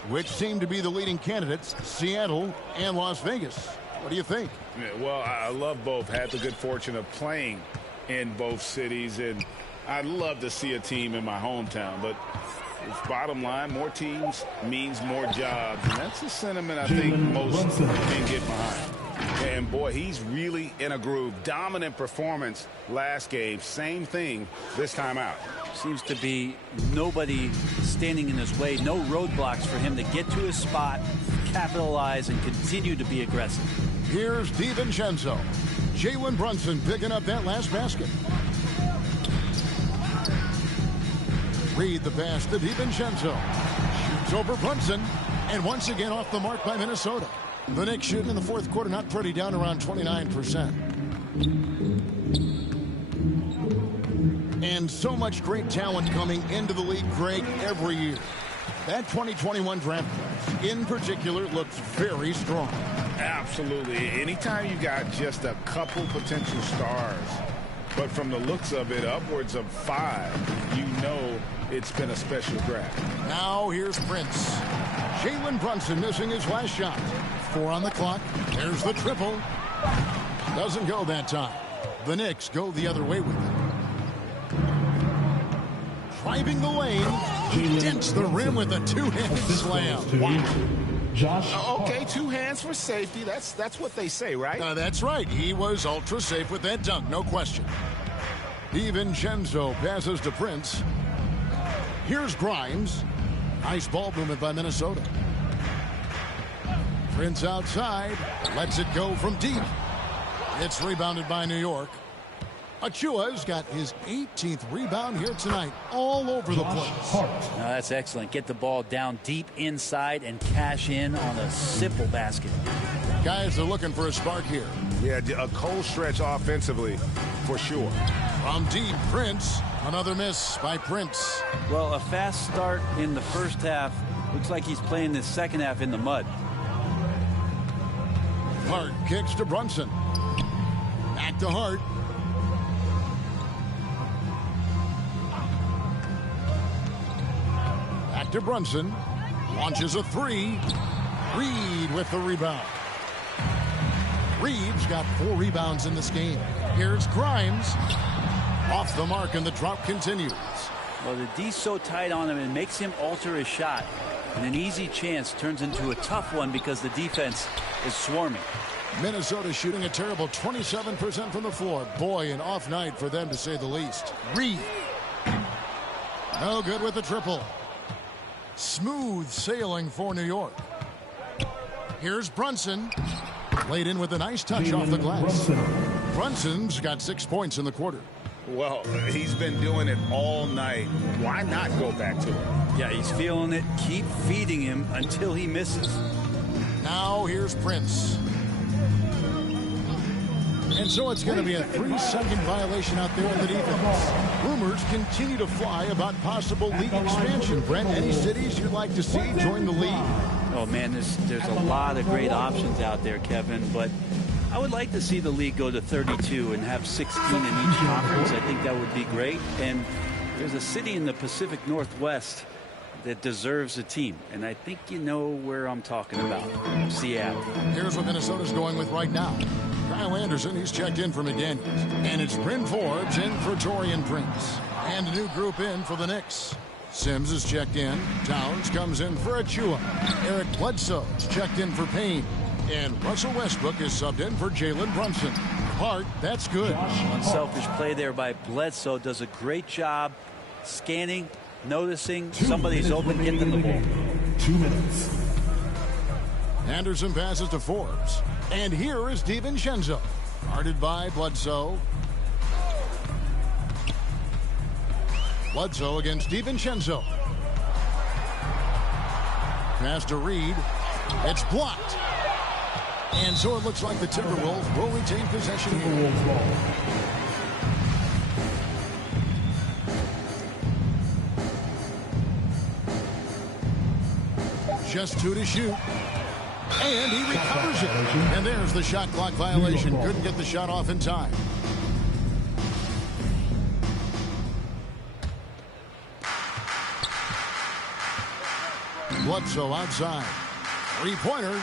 which seem to be the leading candidates, Seattle and Las Vegas. What do you think? Yeah, well, I love both. Had the good fortune of playing in both cities, and I'd love to see a team in my hometown. But bottom line, more teams means more jobs, and that's a sentiment I think most can get behind. And, boy, he's really in a groove. Dominant performance last game. Same thing this time out. Seems to be nobody standing in his way. No roadblocks for him to get to his spot, capitalize, and continue to be aggressive. Here's DiVincenzo. Jalen Brunson picking up that last basket. Reed the pass to DiVincenzo. Shoots over Brunson. And once again off the mark by Minnesota. The Knicks shooting in the fourth quarter, not pretty, down around 29%. And so much great talent coming into the league, Greg, every year. That 2021 draft class, in particular, looks very strong. Absolutely. Anytime you got just a couple potential stars, but from the looks of it, upwards of 5, you know it's been a special draft. Now here's Prince. Jalen Brunson missing his last shot. 4 on the clock. There's the triple. Doesn't go that time. The Knicks go the other way with it. Driving the lane. He dents the rim with a two-handed slam. Wow. Okay, 2 hands for safety. That's what they say, right? That's right. He was ultra safe with that dunk, no question. DiVincenzo passes to Prince. Here's Grimes. Nice ball movement by Minnesota. Prince outside. Lets it go from deep. It's rebounded by New York. Achua's got his 18th rebound here tonight, all over the place. Now that's excellent. Get the ball down deep inside and cash in on a simple basket. Guys are looking for a spark here. Yeah, a cold stretch offensively, for sure. From deep, Prince. Another miss by Prince. Well, a fast start in the first half. Looks like he's playing the second half in the mud. Hart kicks to Brunson. Back to Hart. Back to Brunson. Launches a 3. Reed with the rebound. Reed's got 4 rebounds in this game. Here's Grimes. Off the mark, and the drop continues. Well, the D's so tight on him, it makes him alter his shot. And an easy chance turns into a tough one because the defense is swarming. Minnesota shooting a terrible 27% from the floor. Boy, an off night for them, to say the least. Reed. No good with the triple. Smooth sailing for New York. Here's Brunson. Laid in with a nice touch off the glass. Brunson's got 6 points in the quarter. Well, he's been doing it all night. Why not go back to it? Yeah, he's feeling it. Keep feeding him until he misses. Now here's Prince. And so it's going to be a 3-second violation out there in the defense. Rumors continue to fly about possible league expansion. Brent, any cities you'd like to see join the league? Oh, man, there's a lot of great options out there, Kevin, but I would like to see the league go to 32 and have 16 in each conference. I think that would be great. And there's a city in the Pacific Northwest that deserves a team, and I think you know where I'm talking about. Seattle. Here's what Minnesota's going with right now. Kyle Anderson, he's checked in for McDaniels. And it's Bryn Forbes in for Taurean Prince. And a new group in for the Knicks. Sims is checked in. Towns comes in for Achua. Eric Bledsoe's checked in for Payne. And Russell Westbrook is subbed in for Jalen Brunson. Hart, that's good. Unselfish play there by Bledsoe. Does a great job scanning, noticing somebody's open, get them the ball. 2 minutes. Anderson passes to Forbes. And here is DiVincenzo. Guarded by Bledsoe. Bledsoe against DiVincenzo. Pass to Reed. It's blocked. And so it looks like the Timberwolves will retain possession here. Just 2 to shoot. And he recovers it. And there's the shot clock violation. Couldn't get the shot off in time. Bledsoe outside. 3-pointer.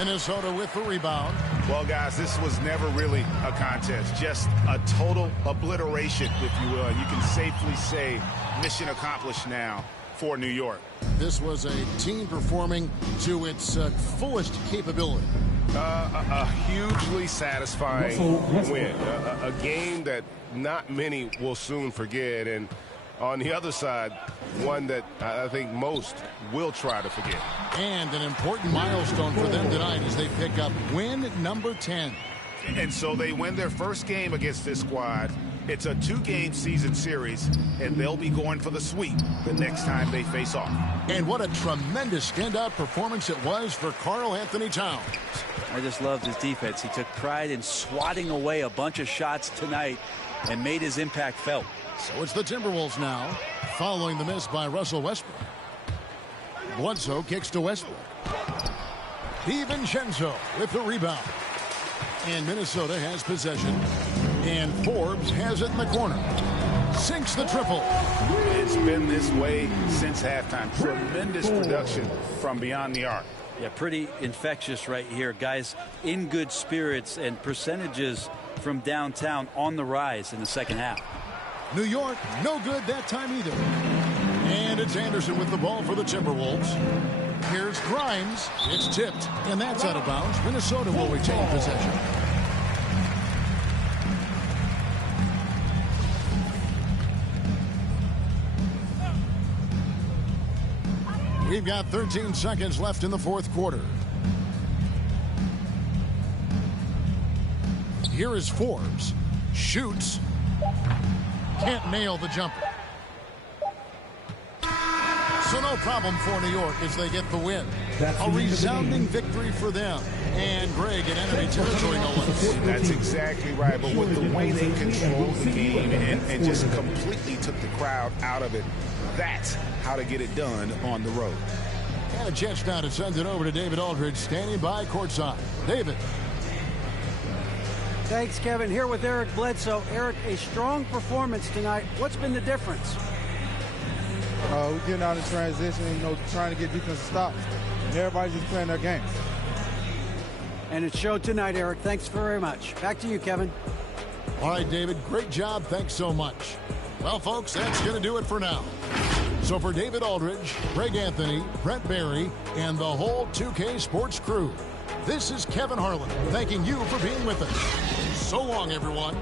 Minnesota with the rebound. Well, guys, this was never really a contest, just a total obliteration, if you will. And you can safely say mission accomplished now for New York. This was a team performing to its fullest capability. A hugely satisfying win. A game that not many will soon forget. And on the other side, one that I think most will try to forget. And an important milestone for them tonight as they pick up win number 10. And so they win their first game against this squad. It's a 2-game season series, and they'll be going for the sweep the next time they face off. And what a tremendous standout performance it was for Karl Anthony Towns. I just loved his defense. He took pride in swatting away a bunch of shots tonight and made his impact felt. So it's the Timberwolves now, following the miss by Russell Westbrook. Bledsoe kicks to Westbrook. DiVincenzo with the rebound. And Minnesota has possession. And Forbes has it in the corner. Sinks the triple. It's been this way since halftime. Tremendous production from beyond the arc. Yeah, pretty infectious right here. Guys in good spirits, and percentages from downtown on the rise in the second half. New York, no good that time either. And it's Anderson with the ball for the Timberwolves. Here's Grimes. It's tipped, and that's out of bounds. Minnesota will retain possession. We've got 13 seconds left in the fourth quarter. Here is Forbes. Shoots. Can't nail the jumper. So no problem for New York as they get the win. A resounding victory for them. And Greg in enemy territory, no less. That's exactly right. But with the way they controlled the game and just completely took the crowd out of it, that's how to get it done on the road. And a chance now to send it over to David Aldridge, standing by courtside. David. Thanks, Kevin. Here with Eric Bledsoe. Eric, a strong performance tonight. What's been the difference? We're getting out in transition, trying to get defensive stops. And everybody's just playing their game. And it showed tonight, Eric. Thanks very much. Back to you, Kevin. All right, David. Great job. Thanks so much. Well, folks, that's going to do it for now. So for David Aldridge, Greg Anthony, Brent Barry, and the whole 2K Sports crew, this is Kevin Harlan thanking you for being with us. So long, everyone.